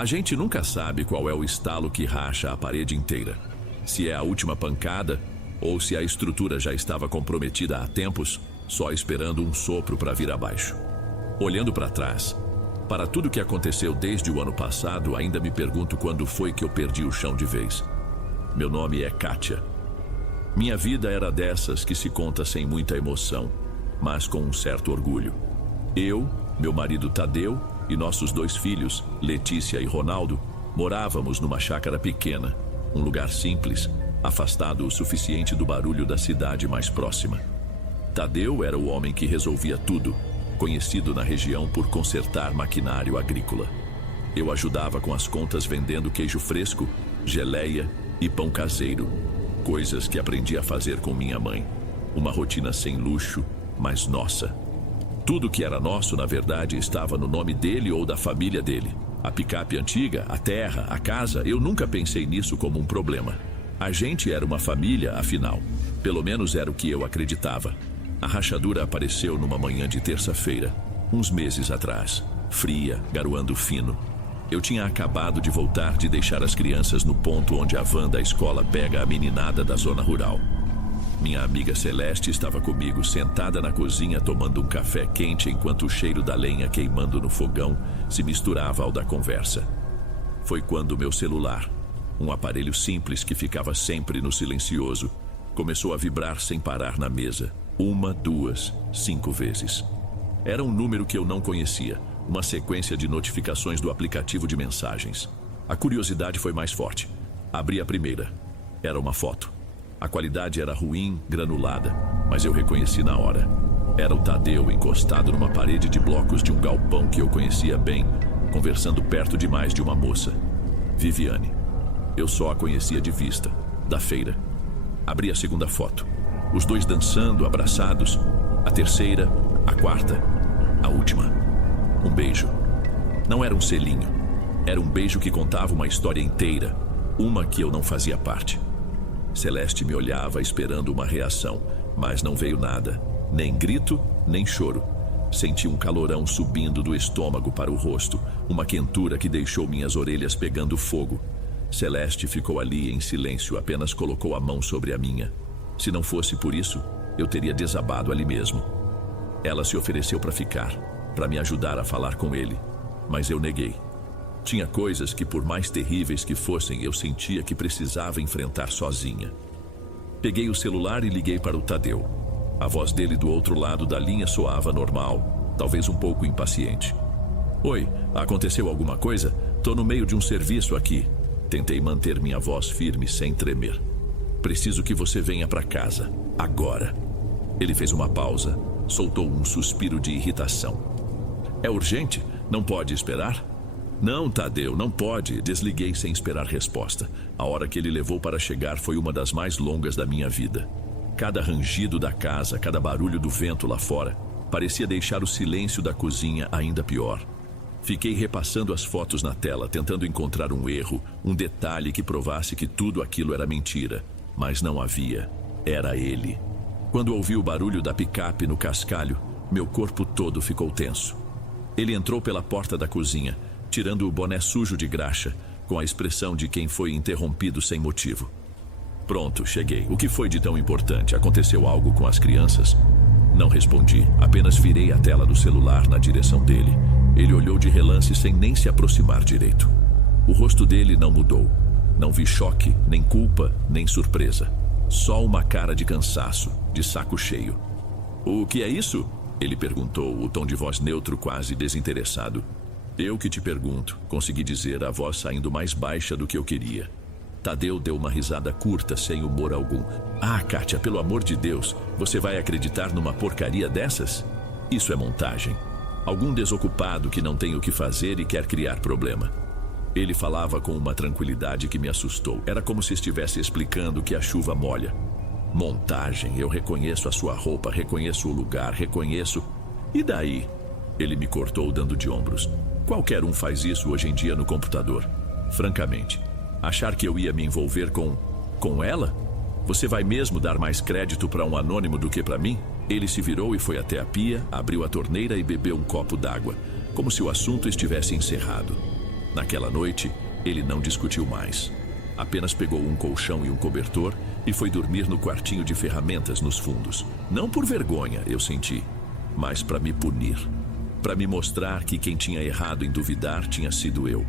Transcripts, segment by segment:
A gente nunca sabe qual é o estalo que racha a parede inteira. Se é a última pancada ou se a estrutura já estava comprometida há tempos, só esperando um sopro para vir abaixo. Olhando para trás, para tudo que aconteceu desde o ano passado, ainda me pergunto quando foi que eu perdi o chão de vez. Meu nome é Kátia. Minha vida era dessas que se conta sem muita emoção, mas com um certo orgulho. Eu, meu marido Tadeu e nossos 2 filhos, Letícia e Ronaldo, morávamos numa chácara pequena, um lugar simples, afastado o suficiente do barulho da cidade mais próxima. Tadeu era o homem que resolvia tudo, conhecido na região por consertar maquinário agrícola. Eu ajudava com as contas vendendo queijo fresco, geleia e pão caseiro, coisas que aprendi a fazer com minha mãe. Uma rotina sem luxo, mas nossa. Tudo que era nosso, na verdade, estava no nome dele ou da família dele. A picape antiga, a terra, a casa, eu nunca pensei nisso como um problema. A gente era uma família, afinal. Pelo menos era o que eu acreditava. A rachadura apareceu numa manhã de terça-feira, uns meses atrás. Fria, garoando fino. Eu tinha acabado de voltar de deixar as crianças no ponto onde a van da escola pega a meninada da zona rural. Minha amiga Celeste estava comigo, sentada na cozinha tomando um café quente enquanto o cheiro da lenha queimando no fogão se misturava ao da conversa. Foi quando meu celular, um aparelho simples que ficava sempre no silencioso, começou a vibrar sem parar na mesa. 1, 2, 5 vezes. Era um número que eu não conhecia, uma sequência de notificações do aplicativo de mensagens. A curiosidade foi mais forte. Abri a primeira. Era uma foto. A qualidade era ruim, granulada, mas eu reconheci na hora. Era o Tadeu encostado numa parede de blocos de um galpão que eu conhecia bem, conversando perto demais de uma moça. Viviane. Eu só a conhecia de vista, da feira. Abri a segunda foto. Os 2 dançando, abraçados. A terceira, a quarta, a última. Um beijo. Não era um selinho. Era um beijo que contava uma história inteira, uma que eu não fazia parte. Celeste me olhava esperando uma reação, mas não veio nada. Nem grito, nem choro. Senti um calorão subindo do estômago para o rosto, uma quentura que deixou minhas orelhas pegando fogo. Celeste ficou ali em silêncio, apenas colocou a mão sobre a minha. Se não fosse por isso, eu teria desabado ali mesmo. Ela se ofereceu para ficar, para me ajudar a falar com ele, mas eu neguei. Tinha coisas que, por mais terríveis que fossem, eu sentia que precisava enfrentar sozinha. Peguei o celular e liguei para o Tadeu. A voz dele do outro lado da linha soava normal, talvez um pouco impaciente. Oi, aconteceu alguma coisa? Tô no meio de um serviço aqui. Tentei manter minha voz firme sem tremer. Preciso que você venha para casa, agora. Ele fez uma pausa, soltou um suspiro de irritação. É urgente? Não pode esperar? Não, Tadeu, não pode. Desliguei sem esperar resposta. A hora que ele levou para chegar foi uma das mais longas da minha vida. Cada rangido da casa, cada barulho do vento lá fora, parecia deixar o silêncio da cozinha ainda pior. Fiquei repassando as fotos na tela, tentando encontrar um erro, um detalhe que provasse que tudo aquilo era mentira. Mas não havia. Era ele. Quando ouvi o barulho da picape no cascalho, meu corpo todo ficou tenso. Ele entrou pela porta da cozinha, tirando o boné sujo de graxa, com a expressão de quem foi interrompido sem motivo. Pronto, cheguei. O que foi de tão importante? Aconteceu algo com as crianças? Não respondi, apenas virei a tela do celular na direção dele. Ele olhou de relance sem nem se aproximar direito. O rosto dele não mudou. Não vi choque, nem culpa, nem surpresa. Só uma cara de cansaço, de saco cheio. O que é isso? Ele perguntou, o tom de voz neutro, quase desinteressado. Eu que te pergunto, consegui dizer, a voz saindo mais baixa do que eu queria. Tadeu deu uma risada curta, sem humor algum. Ah, Kátia, pelo amor de Deus, você vai acreditar numa porcaria dessas? Isso é montagem. Algum desocupado que não tem o que fazer e quer criar problema. Ele falava com uma tranquilidade que me assustou. Era como se estivesse explicando que a chuva molha. Montagem, eu reconheço a sua roupa, reconheço o lugar, reconheço... E daí? Ele me cortou dando de ombros. Qualquer um faz isso hoje em dia no computador. Francamente, achar que eu ia me envolver com ela? Você vai mesmo dar mais crédito para um anônimo do que para mim? Ele se virou e foi até a pia, abriu a torneira e bebeu um copo d'água, como se o assunto estivesse encerrado. Naquela noite, ele não discutiu mais. Apenas pegou um colchão e um cobertor e foi dormir no quartinho de ferramentas nos fundos. Não por vergonha, eu senti, mas para me punir. Para me mostrar que quem tinha errado em duvidar tinha sido eu.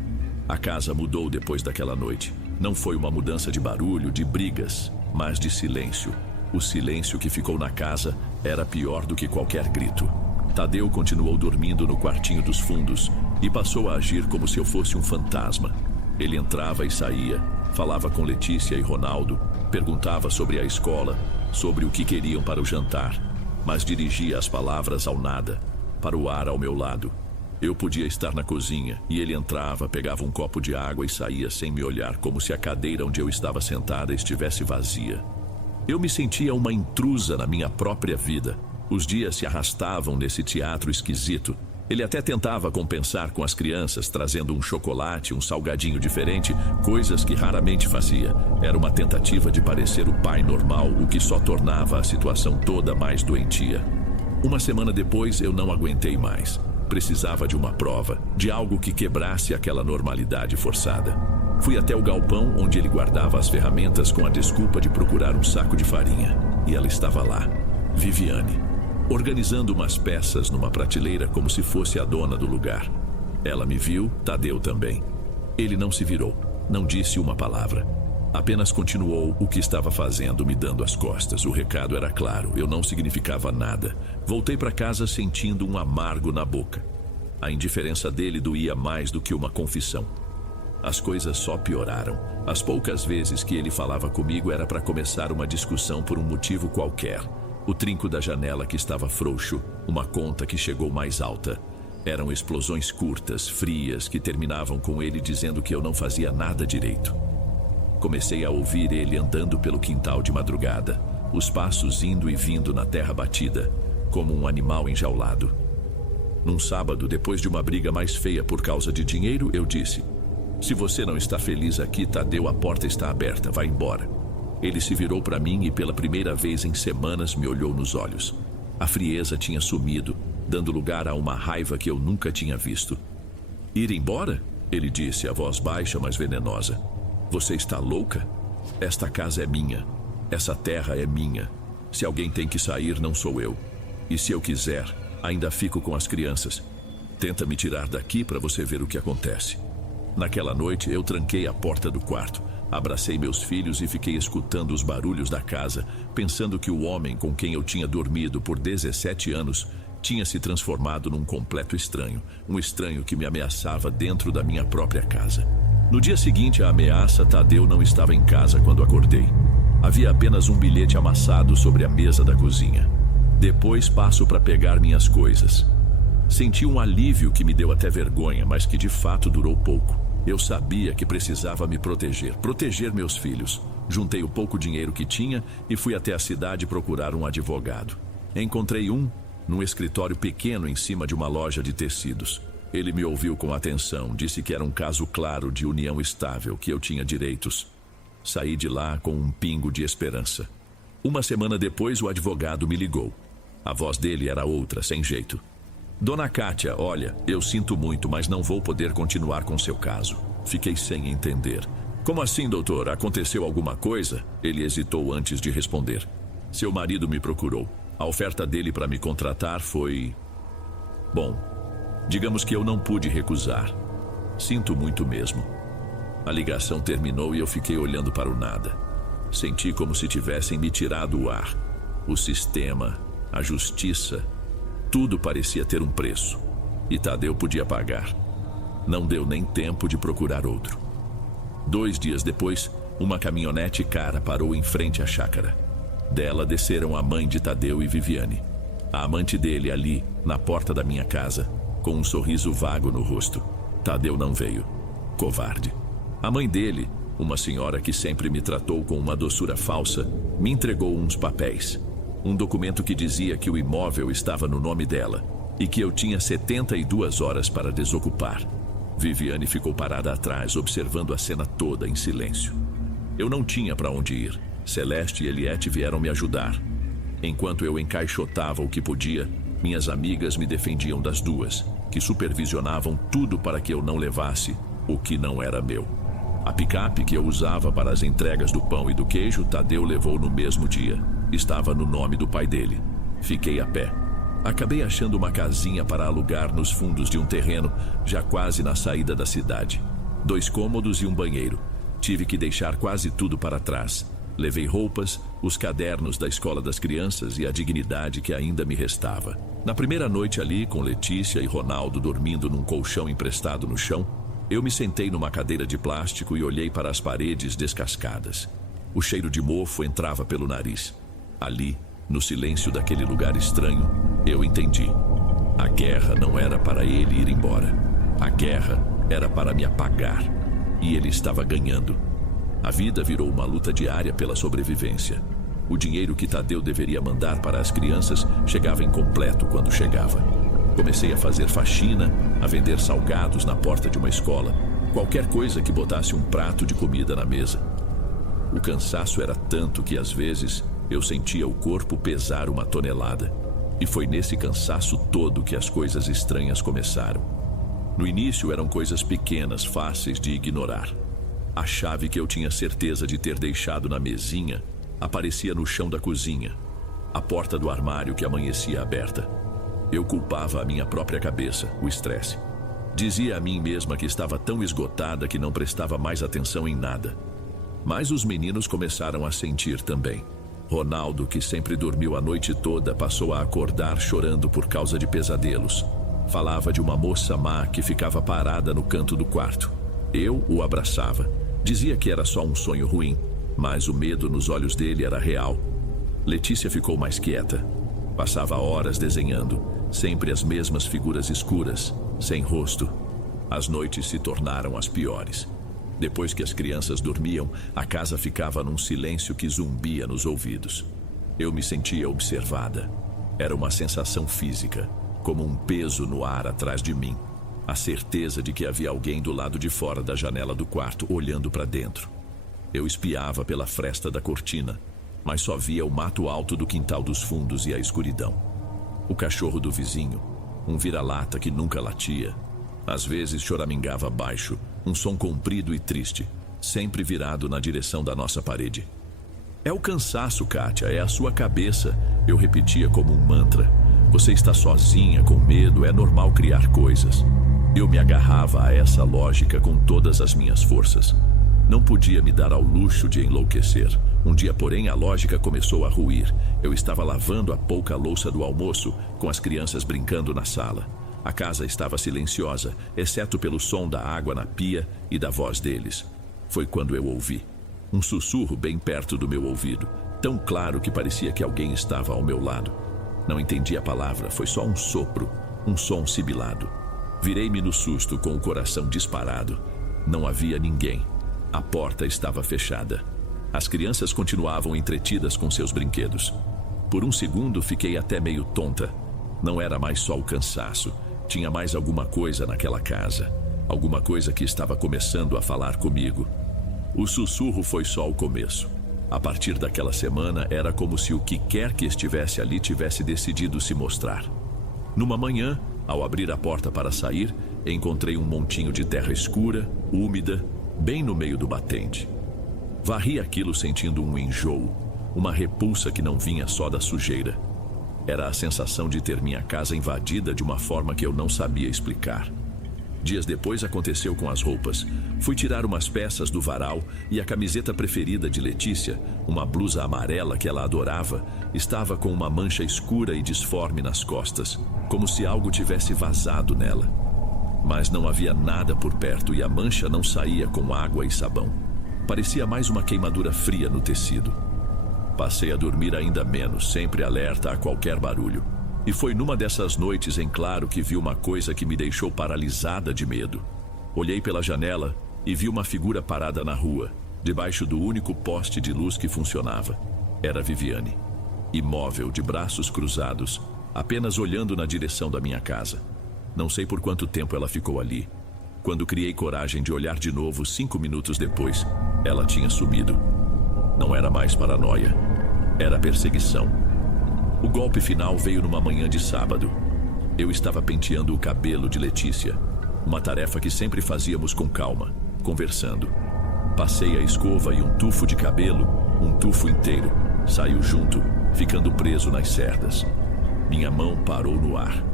A casa mudou depois daquela noite. Não foi uma mudança de barulho, de brigas, mas de silêncio. O silêncio que ficou na casa era pior do que qualquer grito. Tadeu continuou dormindo no quartinho dos fundos e passou a agir como se eu fosse um fantasma. Ele entrava e saía, falava com Letícia e Ronaldo, perguntava sobre a escola, sobre o que queriam para o jantar, mas dirigia as palavras ao nada, para o ar ao meu lado. Eu podia estar na cozinha e ele entrava, pegava um copo de água e saía sem me olhar, como se a cadeira onde eu estava sentada estivesse vazia. Eu me sentia uma intrusa na minha própria vida. Os dias se arrastavam nesse teatro esquisito. Ele até tentava compensar com as crianças, trazendo um chocolate, um salgadinho diferente, coisas que raramente fazia. Era uma tentativa de parecer o pai normal, o que só tornava a situação toda mais doentia. Uma semana depois, eu não aguentei mais. Precisava de uma prova, de algo que quebrasse aquela normalidade forçada. Fui até o galpão onde ele guardava as ferramentas com a desculpa de procurar um saco de farinha. E ela estava lá, Viviane, organizando umas peças numa prateleira como se fosse a dona do lugar. Ela me viu, Tadeu também. Ele não se virou, não disse uma palavra. Apenas continuou o que estava fazendo, me dando as costas. O recado era claro, eu não significava nada. Voltei para casa sentindo um amargo na boca. A indiferença dele doía mais do que uma confissão. As coisas só pioraram. As poucas vezes que ele falava comigo era para começar uma discussão por um motivo qualquer. O trinco da janela que estava frouxo, uma conta que chegou mais alta. Eram explosões curtas, frias, que terminavam com ele dizendo que eu não fazia nada direito. Comecei a ouvir ele andando pelo quintal de madrugada, os passos indo e vindo na terra batida, como um animal enjaulado. Num sábado, depois de uma briga mais feia por causa de dinheiro, eu disse: "Se você não está feliz aqui, Tadeu, a porta está aberta, vai embora." Ele se virou para mim e pela primeira vez em semanas me olhou nos olhos. A frieza tinha sumido, dando lugar a uma raiva que eu nunca tinha visto. "Ir embora?" Ele disse, a voz baixa, mas venenosa. "Você está louca? Esta casa é minha. Essa terra é minha. Se alguém tem que sair, não sou eu. E se eu quiser, ainda fico com as crianças. Tenta me tirar daqui para você ver o que acontece." Naquela noite, eu tranquei a porta do quarto, abracei meus filhos e fiquei escutando os barulhos da casa, pensando que o homem com quem eu tinha dormido por 17 anos tinha se transformado num completo estranho, um estranho que me ameaçava dentro da minha própria casa. No dia seguinte à ameaça, Tadeu não estava em casa quando acordei. Havia apenas um bilhete amassado sobre a mesa da cozinha. Depois passo para pegar minhas coisas. Senti um alívio que me deu até vergonha, mas que de fato durou pouco. Eu sabia que precisava me proteger meus filhos. Juntei o pouco dinheiro que tinha e fui até a cidade procurar um advogado. Encontrei um num escritório pequeno em cima de uma loja de tecidos. Ele me ouviu com atenção, disse que era um caso claro de união estável, que eu tinha direitos. Saí de lá com um pingo de esperança. Uma semana depois, o advogado me ligou. A voz dele era outra, sem jeito. "Dona Kátia, olha, eu sinto muito, mas não vou poder continuar com seu caso." Fiquei sem entender. "Como assim, doutor? Aconteceu alguma coisa?" Ele hesitou antes de responder. "Seu marido me procurou. A oferta dele para me contratar foi... Bom, digamos que eu não pude recusar. Sinto muito mesmo." A ligação terminou e eu fiquei olhando para o nada. Senti como se tivessem me tirado o ar. O sistema, a justiça, tudo parecia ter um preço. E Tadeu podia pagar. Não deu nem tempo de procurar outro. 2 dias depois, uma caminhonete cara parou em frente à chácara. Dela desceram a mãe de Tadeu e Viviane. A amante dele ali, na porta da minha casa, com um sorriso vago no rosto. Tadeu não veio. Covarde. A mãe dele, uma senhora que sempre me tratou com uma doçura falsa, me entregou uns papéis. Um documento que dizia que o imóvel estava no nome dela e que eu tinha 72 horas para desocupar. Viviane ficou parada atrás, observando a cena toda em silêncio. Eu não tinha para onde ir. Celeste e Eliette vieram me ajudar. Enquanto eu encaixotava o que podia, minhas amigas me defendiam das duas, que supervisionavam tudo para que eu não levasse o que não era meu. A picape que eu usava para as entregas do pão e do queijo, Tadeu levou no mesmo dia. Estava no nome do pai dele. Fiquei a pé. Acabei achando uma casinha para alugar nos fundos de um terreno, já quase na saída da cidade. 2 cômodos e um banheiro. Tive que deixar quase tudo para trás. Levei roupas, os cadernos da escola das crianças e a dignidade que ainda me restava. Na primeira noite ali, com Letícia e Ronaldo dormindo num colchão emprestado no chão, eu me sentei numa cadeira de plástico e olhei para as paredes descascadas. O cheiro de mofo entrava pelo nariz. Ali, no silêncio daquele lugar estranho, eu entendi. A guerra não era para ele ir embora. A guerra era para me apagar. E ele estava ganhando. A vida virou uma luta diária pela sobrevivência. O dinheiro que Tadeu deveria mandar para as crianças chegava incompleto quando chegava. Comecei a fazer faxina, a vender salgados na porta de uma escola. Qualquer coisa que botasse um prato de comida na mesa. O cansaço era tanto que, às vezes, eu sentia o corpo pesar 1 tonelada. E foi nesse cansaço todo que as coisas estranhas começaram. No início eram coisas pequenas, fáceis de ignorar. A chave que eu tinha certeza de ter deixado na mesinha aparecia no chão da cozinha. A porta do armário que amanhecia aberta. Eu culpava a minha própria cabeça, o estresse. Dizia a mim mesma que estava tão esgotada que não prestava mais atenção em nada. Mas os meninos começaram a sentir também. Ronaldo, que sempre dormiu a noite toda, passou a acordar chorando por causa de pesadelos. Falava de uma moça má que ficava parada no canto do quarto. Eu o abraçava. Dizia que era só um sonho ruim, mas o medo nos olhos dele era real. Letícia ficou mais quieta. Passava horas desenhando, sempre as mesmas figuras escuras, sem rosto. As noites se tornaram as piores. Depois que as crianças dormiam, a casa ficava num silêncio que zumbia nos ouvidos. Eu me sentia observada. Era uma sensação física, como um peso no ar atrás de mim. A certeza de que havia alguém do lado de fora da janela do quarto, olhando para dentro. Eu espiava pela fresta da cortina, mas só via o mato alto do quintal dos fundos e a escuridão. O cachorro do vizinho, um vira-lata que nunca latia. Às vezes choramingava baixo, um som comprido e triste, sempre virado na direção da nossa parede. É o cansaço, Kátia, é a sua cabeça, eu repetia como um mantra. Você está sozinha, com medo, é normal criar coisas. Eu me agarrava a essa lógica com todas as minhas forças. Não podia me dar ao luxo de enlouquecer. Um dia, porém, a lógica começou a ruir. Eu estava lavando a pouca louça do almoço, com as crianças brincando na sala. A casa estava silenciosa, exceto pelo som da água na pia e da voz deles. Foi quando eu ouvi um sussurro bem perto do meu ouvido, tão claro que parecia que alguém estava ao meu lado. Não entendi a palavra, foi só um sopro, um som sibilado. Virei-me no susto com o coração disparado. Não havia ninguém. A porta estava fechada. As crianças continuavam entretidas com seus brinquedos. Por um segundo fiquei até meio tonta. Não era mais só o cansaço. Tinha mais alguma coisa naquela casa. Alguma coisa que estava começando a falar comigo. O sussurro foi só o começo. A partir daquela semana era como se o que quer que estivesse ali tivesse decidido se mostrar. Numa manhã, ao abrir a porta para sair, encontrei um montinho de terra escura, úmida, bem no meio do batente. Varri aquilo sentindo um enjoo, uma repulsa que não vinha só da sujeira. Era a sensação de ter minha casa invadida de uma forma que eu não sabia explicar. Dias depois aconteceu com as roupas. Fui tirar umas peças do varal e a camiseta preferida de Letícia, uma blusa amarela que ela adorava, estava com uma mancha escura e disforme nas costas, como se algo tivesse vazado nela. Mas não havia nada por perto e a mancha não saía com água e sabão. Parecia mais uma queimadura fria no tecido. Passei a dormir ainda menos, sempre alerta a qualquer barulho. E foi numa dessas noites em claro que vi uma coisa que me deixou paralisada de medo. Olhei pela janela e vi uma figura parada na rua, debaixo do único poste de luz que funcionava. Era Viviane, imóvel, de braços cruzados, apenas olhando na direção da minha casa. Não sei por quanto tempo ela ficou ali. Quando criei coragem de olhar de novo, 5 minutos depois, ela tinha sumido. Não era mais paranoia, era perseguição. O golpe final veio numa manhã de sábado. Eu estava penteando o cabelo de Letícia. Uma tarefa que sempre fazíamos com calma, conversando. Passei a escova e um tufo de cabelo, um tufo inteiro, saiu junto, ficando preso nas cerdas. Minha mão parou no ar.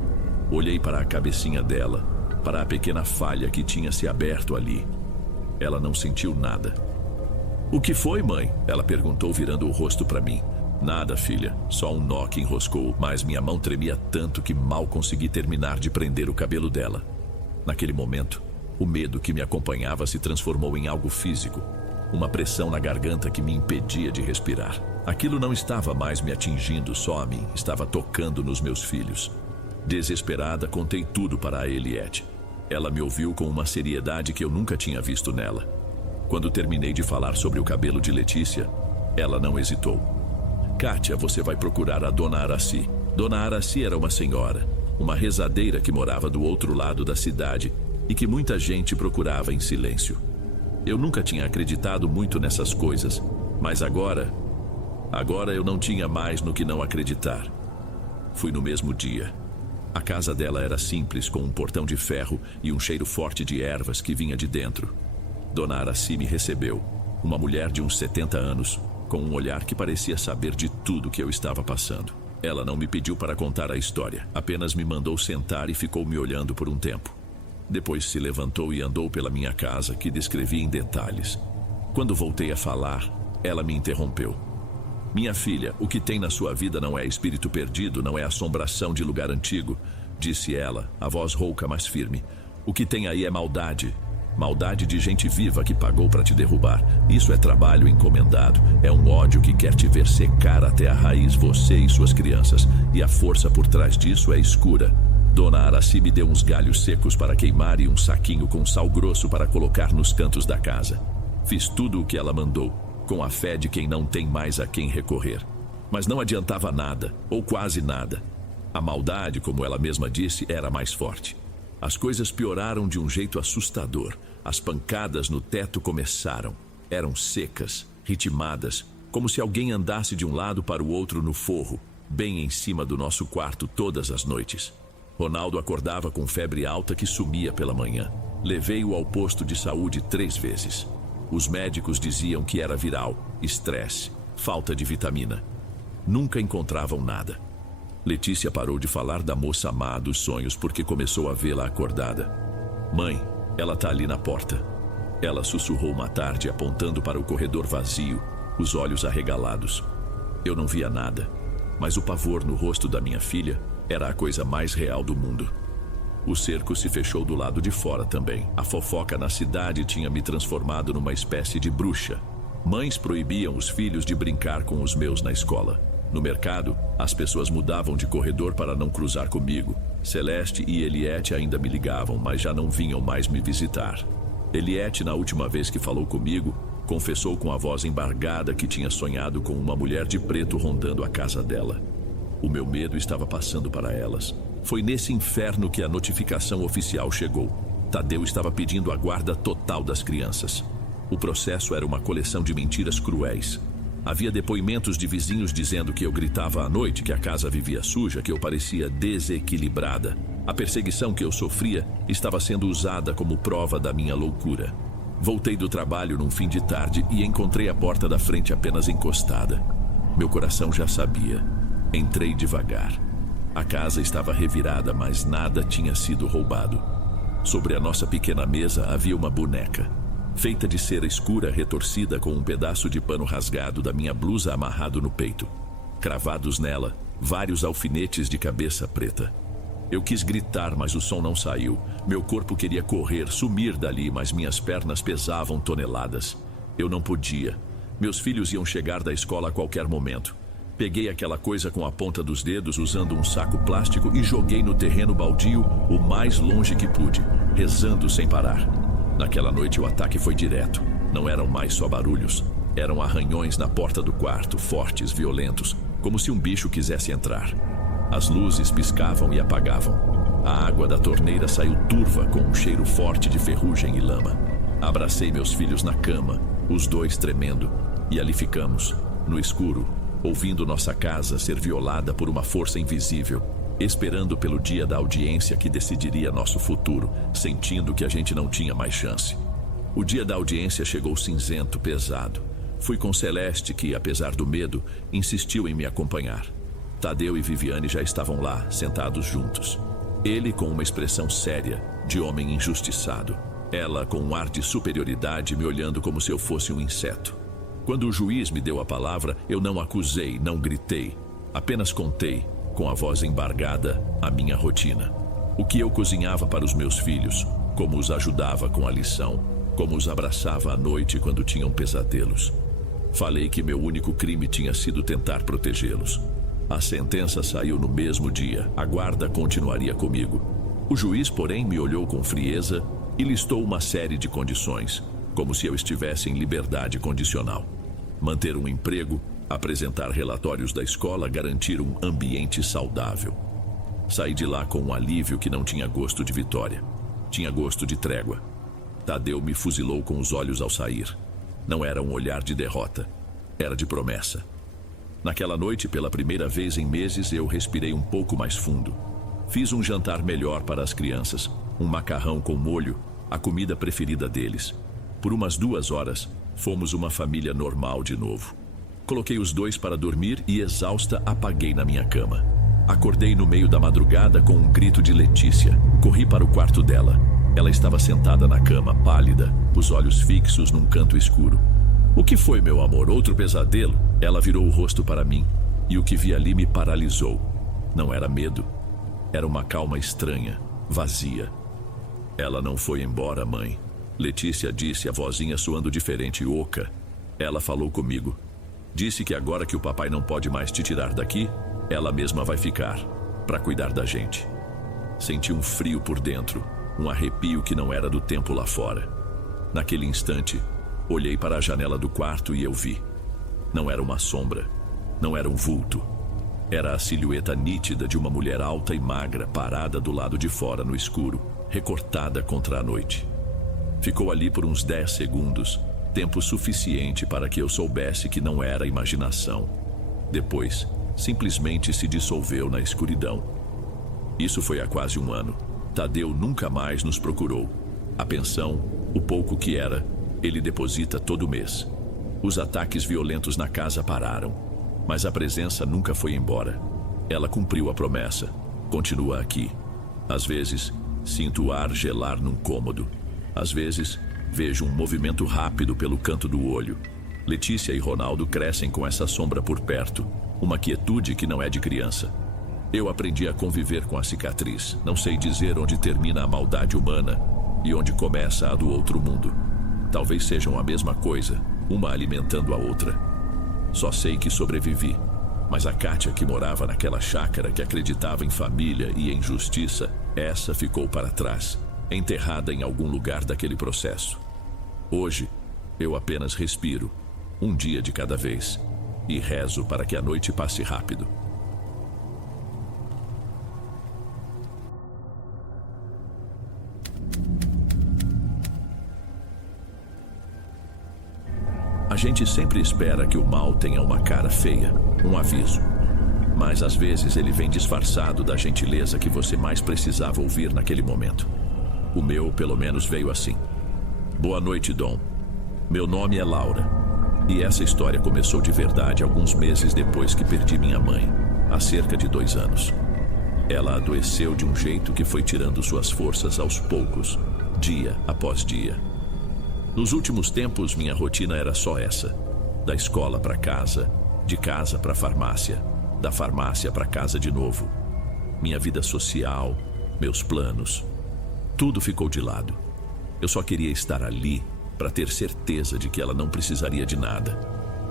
Olhei para a cabecinha dela, para a pequena falha que tinha se aberto ali. Ela não sentiu nada. "O que foi, mãe?" ela perguntou, virando o rosto para mim. "Nada, filha, só um nó que enroscou", mas minha mão tremia tanto que mal consegui terminar de prender o cabelo dela. Naquele momento, o medo que me acompanhava se transformou em algo físico. Uma pressão na garganta que me impedia de respirar. Aquilo não estava mais me atingindo só a mim, estava tocando nos meus filhos. Desesperada, contei tudo para a Eliette. Ela me ouviu com uma seriedade que eu nunca tinha visto nela. Quando terminei de falar sobre o cabelo de Letícia, ela não hesitou. "Kátia, você vai procurar a Dona Araci." Dona Araci era uma senhora, uma rezadeira que morava do outro lado da cidade e que muita gente procurava em silêncio. Eu nunca tinha acreditado muito nessas coisas, mas agora eu não tinha mais no que não acreditar. Fui no mesmo dia. A casa dela era simples, com um portão de ferro e um cheiro forte de ervas que vinha de dentro. Dona Araci me recebeu, uma mulher de uns 70 anos, com um olhar que parecia saber de tudo que eu estava passando. Ela não me pediu para contar a história, apenas me mandou sentar e ficou me olhando por um tempo. Depois se levantou e andou pela minha casa, que descrevi em detalhes. Quando voltei a falar, ela me interrompeu. "Minha filha, o que tem na sua vida não é espírito perdido, não é assombração de lugar antigo", disse ela, a voz rouca, mas firme. "O que tem aí é maldade. Maldade de gente viva que pagou para te derrubar. Isso é trabalho encomendado. É um ódio que quer te ver secar até a raiz, você e suas crianças. E a força por trás disso é escura. Dona Araci me deu uns galhos secos para queimar e um saquinho com sal grosso para colocar nos cantos da casa. Fiz tudo o que ela mandou, com a fé de quem não tem mais a quem recorrer. Mas não adiantava nada, ou quase nada. A maldade, como ela mesma disse, era mais forte. As coisas pioraram de um jeito assustador. As pancadas no teto começaram. Eram secas, ritmadas, como se alguém andasse de um lado para o outro no forro, bem em cima do nosso quarto todas as noites. Ronaldo acordava com febre alta que sumia pela manhã. Levei-o ao posto de saúde 3 vezes. Os médicos diziam que era viral, estresse, falta de vitamina. Nunca encontravam nada. Letícia parou de falar da moça má dos sonhos porque começou a vê-la acordada. "Mãe, ela tá ali na porta." Ela sussurrou uma tarde, apontando para o corredor vazio, os olhos arregalados. Eu não via nada, mas o pavor no rosto da minha filha era a coisa mais real do mundo. O cerco se fechou do lado de fora também. A fofoca na cidade tinha me transformado numa espécie de bruxa. Mães proibiam os filhos de brincar com os meus na escola. No mercado, as pessoas mudavam de corredor para não cruzar comigo. Celeste e Eliette ainda me ligavam, mas já não vinham mais me visitar. Eliette, na última vez que falou comigo, confessou com a voz embargada que tinha sonhado com uma mulher de preto rondando a casa dela. O meu medo estava passando para elas. Foi nesse inferno que a notificação oficial chegou. Tadeu estava pedindo a guarda total das crianças. O processo era uma coleção de mentiras cruéis. Havia depoimentos de vizinhos dizendo que eu gritava à noite, que a casa vivia suja, que eu parecia desequilibrada. A perseguição que eu sofria estava sendo usada como prova da minha loucura. Voltei do trabalho num fim de tarde e encontrei a porta da frente apenas encostada. Meu coração já sabia. Entrei devagar. A casa estava revirada, mas nada tinha sido roubado. Sobre a nossa pequena mesa havia uma boneca, feita de cera escura retorcida com um pedaço de pano rasgado da minha blusa amarrado no peito. Cravados nela, vários alfinetes de cabeça preta. Eu quis gritar, mas o som não saiu. Meu corpo queria correr, sumir dali, mas minhas pernas pesavam toneladas. Eu não podia. Meus filhos iam chegar da escola a qualquer momento. Peguei aquela coisa com a ponta dos dedos, usando um saco plástico, e joguei no terreno baldio o mais longe que pude, rezando sem parar. Naquela noite o ataque foi direto. Não eram mais só barulhos. Eram arranhões na porta do quarto, fortes, violentos, como se um bicho quisesse entrar. As luzes piscavam e apagavam. A água da torneira saiu turva com um cheiro forte de ferrugem e lama. Abracei meus filhos na cama, os dois tremendo, e ali ficamos, no escuro, ouvindo nossa casa ser violada por uma força invisível. esperando pelo dia da audiência que decidiria nosso futuro, sentindo que a gente não tinha mais chance. O dia da audiência chegou cinzento, pesado. Fui com Celeste, que, apesar do medo, insistiu em me acompanhar. Tadeu e Viviane já estavam lá, sentados juntos. Ele com uma expressão séria, de homem injustiçado. Ela com um ar de superioridade, me olhando como se eu fosse um inseto. Quando o juiz me deu a palavra, eu não acusei, não gritei. Apenas contei, com a voz embargada, a minha rotina. O que eu cozinhava para os meus filhos, como os ajudava com a lição, como os abraçava à noite quando tinham pesadelos. Falei que meu único crime tinha sido tentar protegê-los. A sentença saiu no mesmo dia. A guarda continuaria comigo. O juiz, porém, me olhou com frieza e listou uma série de condições, como se eu estivesse em liberdade condicional. Manter um emprego, apresentar relatórios da escola, garantir um ambiente saudável. Saí de lá com um alívio que não tinha gosto de vitória. Tinha gosto de trégua. Tadeu me fuzilou com os olhos ao sair. Não era um olhar de derrota, era de promessa. Naquela noite, pela primeira vez em meses, eu respirei um pouco mais fundo. Fiz um jantar melhor para as crianças, um macarrão com molho, a comida preferida deles. Por umas 2 horas, fomos uma família normal de novo. Coloquei os dois para dormir e, exausta, apaguei na minha cama. Acordei no meio da madrugada com um grito de Letícia. Corri para o quarto dela. Ela estava sentada na cama, pálida, os olhos fixos num canto escuro. "O que foi, meu amor? Outro pesadelo?" Ela virou o rosto para mim, e o que vi ali me paralisou. Não era medo. Era uma calma estranha, vazia. "Ela não foi embora, mãe." Letícia disse, a vozinha soando diferente e oca. Ela falou comigo. Disse que agora que o papai não pode mais te tirar daqui, ela mesma vai ficar, para cuidar da gente. Senti um frio por dentro, um arrepio que não era do tempo lá fora. Naquele instante, olhei para a janela do quarto e eu vi. Não era uma sombra, não era um vulto. Era a silhueta nítida de uma mulher alta e magra, parada do lado de fora no escuro, recortada contra a noite. Ficou ali por uns 10 segundos, tempo suficiente para que eu soubesse que não era imaginação. Depois, simplesmente se dissolveu na escuridão. Isso foi há quase 1 ano. Tadeu nunca mais nos procurou. A pensão, o pouco que era, ele deposita todo mês. Os ataques violentos na casa pararam, mas a presença nunca foi embora. Ela cumpriu a promessa, continua aqui. Às vezes, sinto o ar gelar num cômodo. Às vezes, vejo um movimento rápido pelo canto do olho. Letícia e Ronaldo crescem com essa sombra por perto, uma quietude que não é de criança. Eu aprendi a conviver com a cicatriz. Não sei dizer onde termina a maldade humana e onde começa a do outro mundo. Talvez sejam a mesma coisa, uma alimentando a outra. Só sei que sobrevivi, mas a Kátia que morava naquela chácara, que acreditava em família e em justiça, essa ficou para trás, enterrada em algum lugar daquele processo. Hoje, eu apenas respiro, um dia de cada vez, e rezo para que a noite passe rápido. A gente sempre espera que o mal tenha uma cara feia, um aviso. Mas às vezes ele vem disfarçado da gentileza que você mais precisava ouvir naquele momento. O meu, pelo menos, veio assim. Boa noite, Dom. Meu nome é Laura. E essa história começou de verdade alguns meses depois que perdi minha mãe, há cerca de 2 anos. Ela adoeceu de um jeito que foi tirando suas forças aos poucos, dia após dia. Nos últimos tempos, minha rotina era só essa: da escola para casa, de casa para farmácia, da farmácia para casa de novo. Minha vida social, meus planos, tudo ficou de lado. Eu só queria estar ali para ter certeza de que ela não precisaria de nada.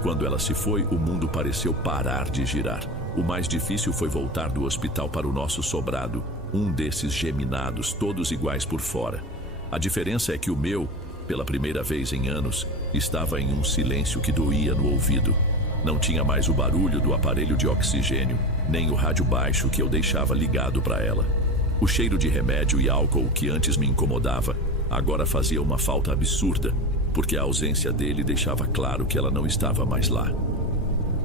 Quando ela se foi, o mundo pareceu parar de girar. O mais difícil foi voltar do hospital para o nosso sobrado, um desses geminados, todos iguais por fora. A diferença é que o meu, pela primeira vez em anos, estava em um silêncio que doía no ouvido. Não tinha mais o barulho do aparelho de oxigênio, nem o rádio baixo que eu deixava ligado para ela. O cheiro de remédio e álcool que antes me incomodava, agora fazia uma falta absurda, porque a ausência dele deixava claro que ela não estava mais lá.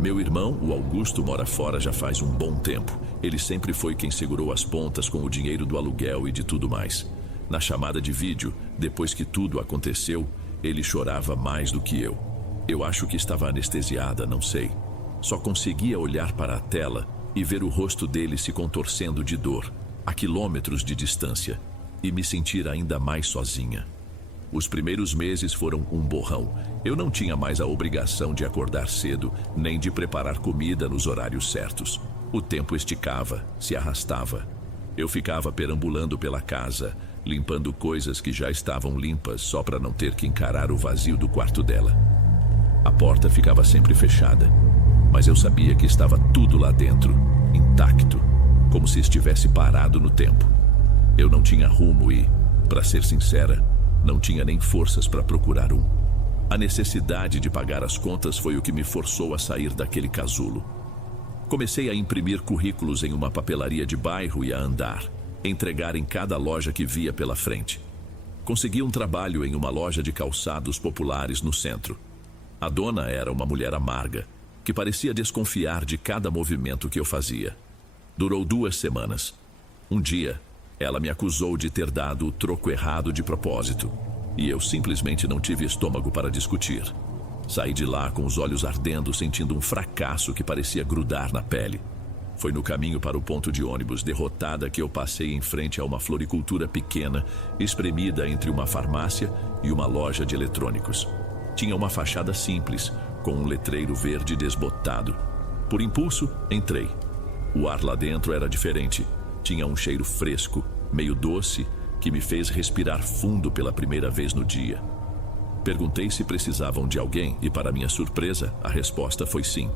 Meu irmão, o Augusto, mora fora já faz um bom tempo. Ele sempre foi quem segurou as pontas com o dinheiro do aluguel e de tudo mais. Na chamada de vídeo, depois que tudo aconteceu, ele chorava mais do que eu. Eu acho que estava anestesiada, não sei. Só conseguia olhar para a tela e ver o rosto dele se contorcendo de dor, a quilômetros de distância, e me sentir ainda mais sozinha. Os primeiros meses foram um borrão. Eu não tinha mais a obrigação de acordar cedo, nem de preparar comida nos horários certos. O tempo esticava, se arrastava. Eu ficava perambulando pela casa, limpando coisas que já estavam limpas só para não ter que encarar o vazio do quarto dela. A porta ficava sempre fechada, mas eu sabia que estava tudo lá dentro, intacto, como se estivesse parado no tempo. Eu não tinha rumo e, para ser sincera, não tinha nem forças para procurar um. A necessidade de pagar as contas foi o que me forçou a sair daquele casulo. Comecei a imprimir currículos em uma papelaria de bairro e a andar, entregar em cada loja que via pela frente. Consegui um trabalho em uma loja de calçados populares no centro. A dona era uma mulher amarga, que parecia desconfiar de cada movimento que eu fazia. Durou 2 semanas. Um dia, ela me acusou de ter dado o troco errado de propósito, e eu simplesmente não tive estômago para discutir. Saí de lá com os olhos ardendo, sentindo um fracasso que parecia grudar na pele. Foi no caminho para o ponto de ônibus, derrotada, que eu passei em frente a uma floricultura pequena, espremida entre uma farmácia e uma loja de eletrônicos. Tinha uma fachada simples, com um letreiro verde desbotado. Por impulso, entrei. O ar lá dentro era diferente. Tinha um cheiro fresco, meio doce, que me fez respirar fundo pela primeira vez no dia. Perguntei se precisavam de alguém e, para minha surpresa, a resposta foi sim.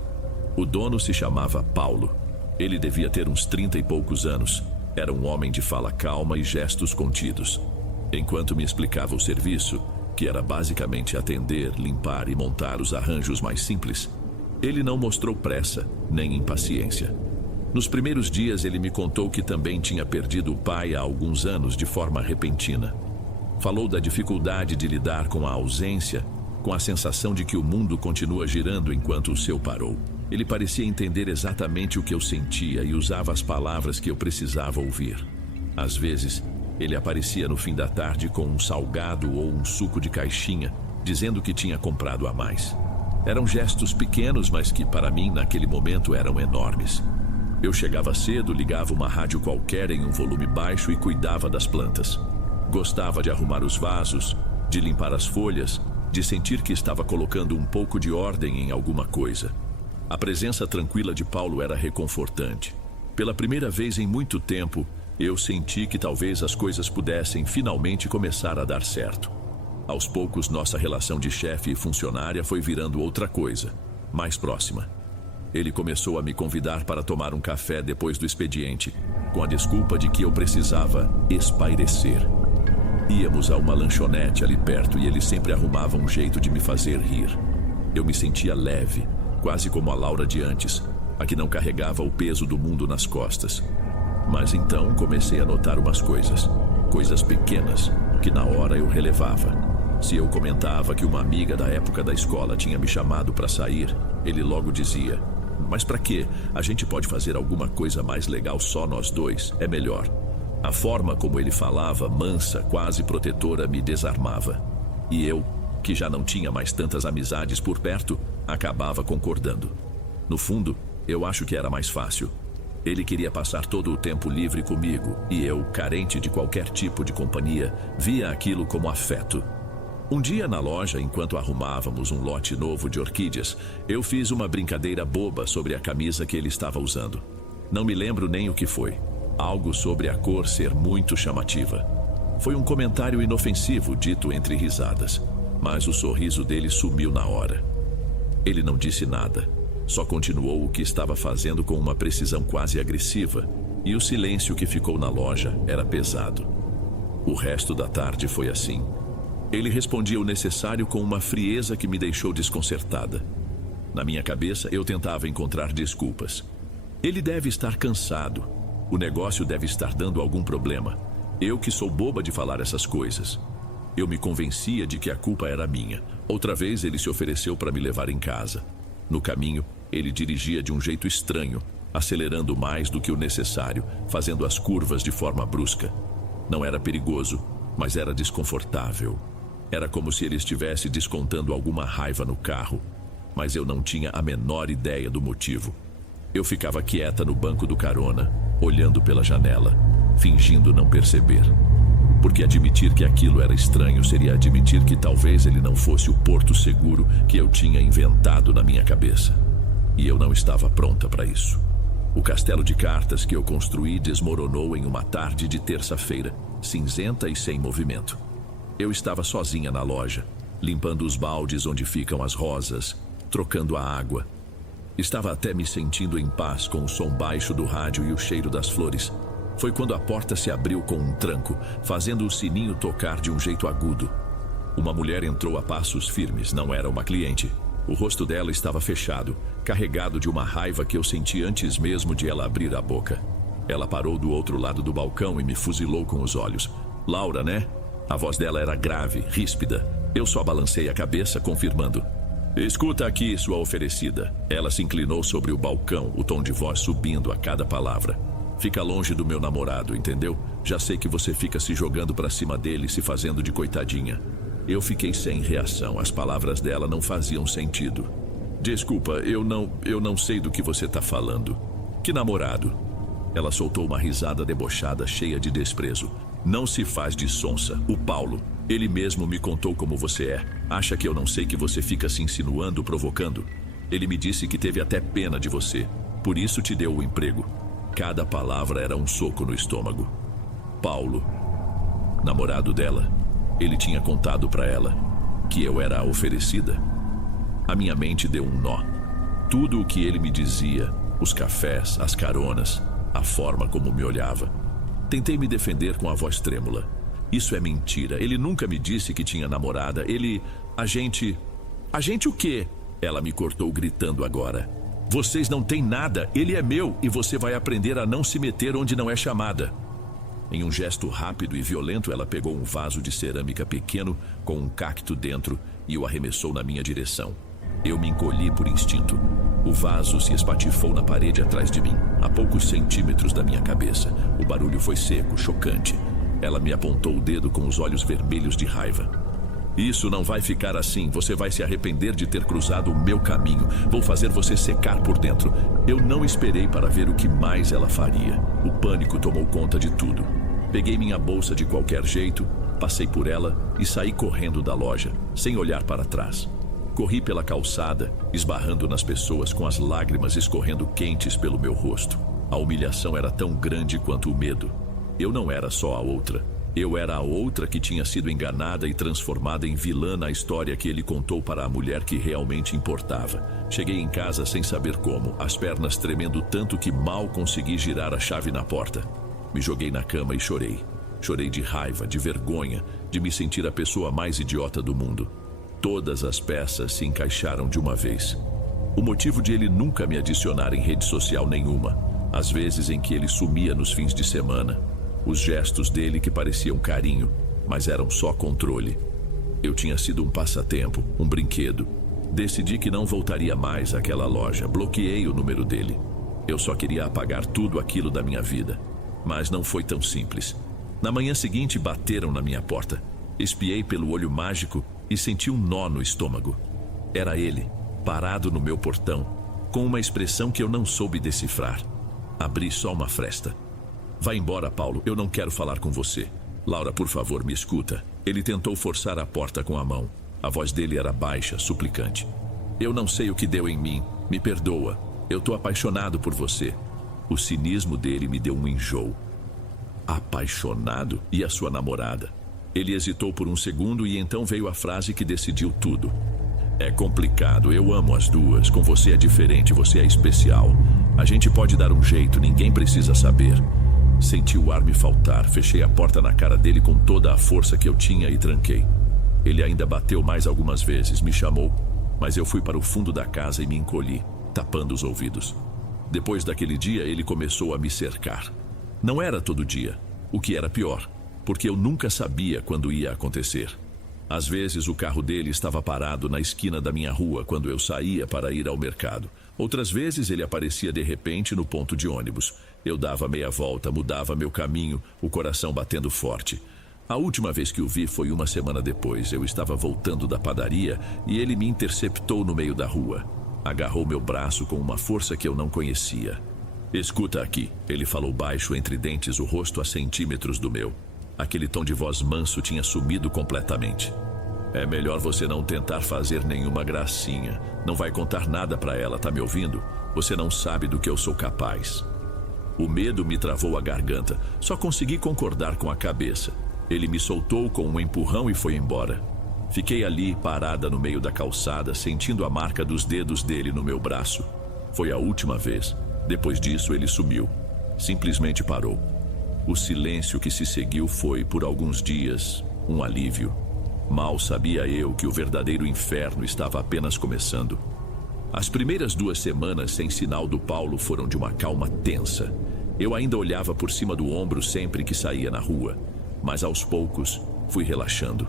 O dono se chamava Paulo. Ele devia ter uns 30 e poucos anos. Era um homem de fala calma e gestos contidos. Enquanto me explicava o serviço, que era basicamente atender, limpar e montar os arranjos mais simples, ele não mostrou pressa, nem impaciência. Nos primeiros dias ele me contou que também tinha perdido o pai há alguns anos de forma repentina. Falou da dificuldade de lidar com a ausência, com a sensação de que o mundo continua girando enquanto o seu parou. Ele parecia entender exatamente o que eu sentia e usava as palavras que eu precisava ouvir. Às vezes, ele aparecia no fim da tarde com um salgado ou um suco de caixinha, dizendo que tinha comprado a mais. Eram gestos pequenos, mas que para mim naquele momento eram enormes. Eu chegava cedo, ligava uma rádio qualquer em um volume baixo e cuidava das plantas. Gostava de arrumar os vasos, de limpar as folhas, de sentir que estava colocando um pouco de ordem em alguma coisa. A presença tranquila de Paulo era reconfortante. Pela primeira vez em muito tempo, eu senti que talvez as coisas pudessem finalmente começar a dar certo. Aos poucos, nossa relação de chefe e funcionária foi virando outra coisa, mais próxima. Ele começou a me convidar para tomar um café depois do expediente, com a desculpa de que eu precisava espairecer. Íamos a uma lanchonete ali perto e ele sempre arrumava um jeito de me fazer rir. Eu me sentia leve, quase como a Laura de antes, a que não carregava o peso do mundo nas costas. Mas então comecei a notar umas coisas pequenas, que na hora eu relevava. Se eu comentava que uma amiga da época da escola tinha me chamado para sair, ele logo dizia: "Mas para quê? A gente pode fazer alguma coisa mais legal só nós dois, é melhor." A forma como ele falava, mansa, quase protetora, me desarmava. E eu, que já não tinha mais tantas amizades por perto, acabava concordando. No fundo, eu acho que era mais fácil. Ele queria passar todo o tempo livre comigo, e eu, carente de qualquer tipo de companhia, via aquilo como afeto. Um dia na loja, enquanto arrumávamos um lote novo de orquídeas, eu fiz uma brincadeira boba sobre a camisa que ele estava usando. Não me lembro nem o que foi. Algo sobre a cor ser muito chamativa. Foi um comentário inofensivo, dito entre risadas, mas o sorriso dele sumiu na hora. Ele não disse nada, só continuou o que estava fazendo com uma precisão quase agressiva, e o silêncio que ficou na loja era pesado. O resto da tarde foi assim. Ele respondia o necessário com uma frieza que me deixou desconcertada. Na minha cabeça, eu tentava encontrar desculpas. Ele deve estar cansado. O negócio deve estar dando algum problema. Eu que sou boba de falar essas coisas. Eu me convencia de que a culpa era minha. Outra vez ele se ofereceu para me levar em casa. No caminho, Ele dirigia de um jeito estranho, acelerando mais do que o necessário, fazendo as curvas de forma brusca. Não era perigoso, mas era desconfortável. Era como se ele estivesse descontando alguma raiva no carro, mas eu não tinha a menor ideia do motivo. Eu ficava quieta no banco do carona, olhando pela janela, fingindo não perceber. Porque admitir que aquilo era estranho seria admitir que talvez ele não fosse o porto seguro que eu tinha inventado na minha cabeça. E eu não estava pronta para isso. O castelo de cartas que eu construí desmoronou em uma tarde de terça-feira, cinzenta e sem movimento. Eu estava sozinha na loja, limpando os baldes onde ficam as rosas, trocando a água. Estava até me sentindo em paz com o som baixo do rádio e o cheiro das flores. Foi quando a porta se abriu com um tranco, fazendo o sininho tocar de um jeito agudo. Uma mulher entrou a passos firmes, não era uma cliente. O rosto dela estava fechado, carregado de uma raiva que eu senti antes mesmo de ela abrir a boca. Ela parou do outro lado do balcão e me fuzilou com os olhos. Laura, né? A voz dela era grave, ríspida. Eu só balancei a cabeça, confirmando. Escuta aqui, sua oferecida. Ela se inclinou sobre o balcão, o tom de voz subindo a cada palavra. Fica longe do meu namorado, entendeu? Já sei que você fica se jogando pra cima dele, se fazendo de coitadinha. Eu fiquei sem reação, as palavras dela não faziam sentido. Desculpa, eu não sei do que você tá falando. Que namorado? Ela soltou uma risada debochada, cheia de desprezo. Não se faz de sonsa, o Paulo. Ele mesmo me contou como você é. Acha que eu não sei que você fica se insinuando, provocando? Ele me disse que teve até pena de você. Por isso te deu o emprego. Cada palavra era um soco no estômago. Paulo, namorado dela, ele tinha contado pra ela que eu era a oferecida. A minha mente deu um nó. Tudo o que ele me dizia, os cafés, as caronas, a forma como me olhava. Tentei me defender com a voz trêmula. Isso é mentira. Ele nunca me disse que tinha namorada. A gente o quê? Ela me cortou gritando agora. Vocês não têm nada, ele é meu e você vai aprender a não se meter onde não é chamada. Em um gesto rápido e violento, ela pegou um vaso de cerâmica pequeno com um cacto dentro e o arremessou na minha direção. Eu me encolhi por instinto. O vaso se espatifou na parede atrás de mim, a poucos centímetros da minha cabeça. O barulho foi seco, chocante. Ela me apontou o dedo com os olhos vermelhos de raiva. Isso não vai ficar assim. Você vai se arrepender de ter cruzado o meu caminho. Vou fazer você secar por dentro. Eu não esperei para ver o que mais ela faria. O pânico tomou conta de tudo. Peguei minha bolsa de qualquer jeito, passei por ela e saí correndo da loja, sem olhar para trás. Corri pela calçada, esbarrando nas pessoas com as lágrimas escorrendo quentes pelo meu rosto. A humilhação era tão grande quanto o medo. Eu não era só a outra. Eu era a outra que tinha sido enganada e transformada em vilã na história que ele contou para a mulher que realmente importava. Cheguei em casa sem saber como, as pernas tremendo tanto que mal consegui girar a chave na porta. Me joguei na cama e chorei. Chorei de raiva, de vergonha, de me sentir a pessoa mais idiota do mundo. Todas as peças se encaixaram de uma vez. O motivo de ele nunca me adicionar em rede social nenhuma, as vezes em que ele sumia nos fins de semana, os gestos dele que pareciam carinho, mas eram só controle. Eu tinha sido um passatempo, um brinquedo. Decidi que não voltaria mais àquela loja. Bloqueei o número dele. Eu só queria apagar tudo aquilo da minha vida. Mas não foi tão simples. Na manhã seguinte bateram na minha porta. Espiei pelo olho mágico e senti um nó no estômago. Era ele, parado no meu portão, com uma expressão que eu não soube decifrar. Abri só uma fresta. Vai embora, Paulo, eu não quero falar com você. Laura, por favor, me escuta. Ele tentou forçar a porta com a mão. A voz dele era baixa, suplicante. Eu não sei o que deu em mim. Me perdoa. Eu tô apaixonado por você. O cinismo dele me deu um enjoo. Apaixonado? E a sua namorada? Ele hesitou por um segundo e então veio a frase que decidiu tudo. É complicado, eu amo as duas. Com você é diferente, você é especial. A gente pode dar um jeito, ninguém precisa saber. Senti o ar me faltar, fechei a porta na cara dele com toda a força que eu tinha e tranquei. Ele ainda bateu mais algumas vezes, me chamou, mas eu fui para o fundo da casa e me encolhi, tapando os ouvidos. Depois daquele dia, ele começou a me cercar. Não era todo dia, o que era pior, porque eu nunca sabia quando ia acontecer. Às vezes o carro dele estava parado na esquina da minha rua quando eu saía para ir ao mercado. Outras vezes ele aparecia de repente no ponto de ônibus. Eu dava meia volta, mudava meu caminho, o coração batendo forte. A última vez que o vi foi uma semana depois. Eu estava voltando da padaria e ele me interceptou no meio da rua. Agarrou meu braço com uma força que eu não conhecia. "Escuta aqui", ele falou baixo entre dentes, o rosto a centímetros do meu. Aquele tom de voz manso tinha sumido completamente. "É melhor você não tentar fazer nenhuma gracinha. Não vai contar nada pra ela, tá me ouvindo? Você não sabe do que eu sou capaz." O medo me travou a garganta. Só consegui concordar com a cabeça. Ele me soltou com um empurrão e foi embora. Fiquei ali, parada no meio da calçada, sentindo a marca dos dedos dele no meu braço. Foi a última vez. Depois disso, ele sumiu. Simplesmente parou. O silêncio que se seguiu foi, por alguns dias, um alívio. Mal sabia eu que o verdadeiro inferno estava apenas começando. As primeiras 2 semanas sem sinal do Paulo foram de uma calma tensa. Eu ainda olhava por cima do ombro sempre que saía na rua, mas aos poucos fui relaxando.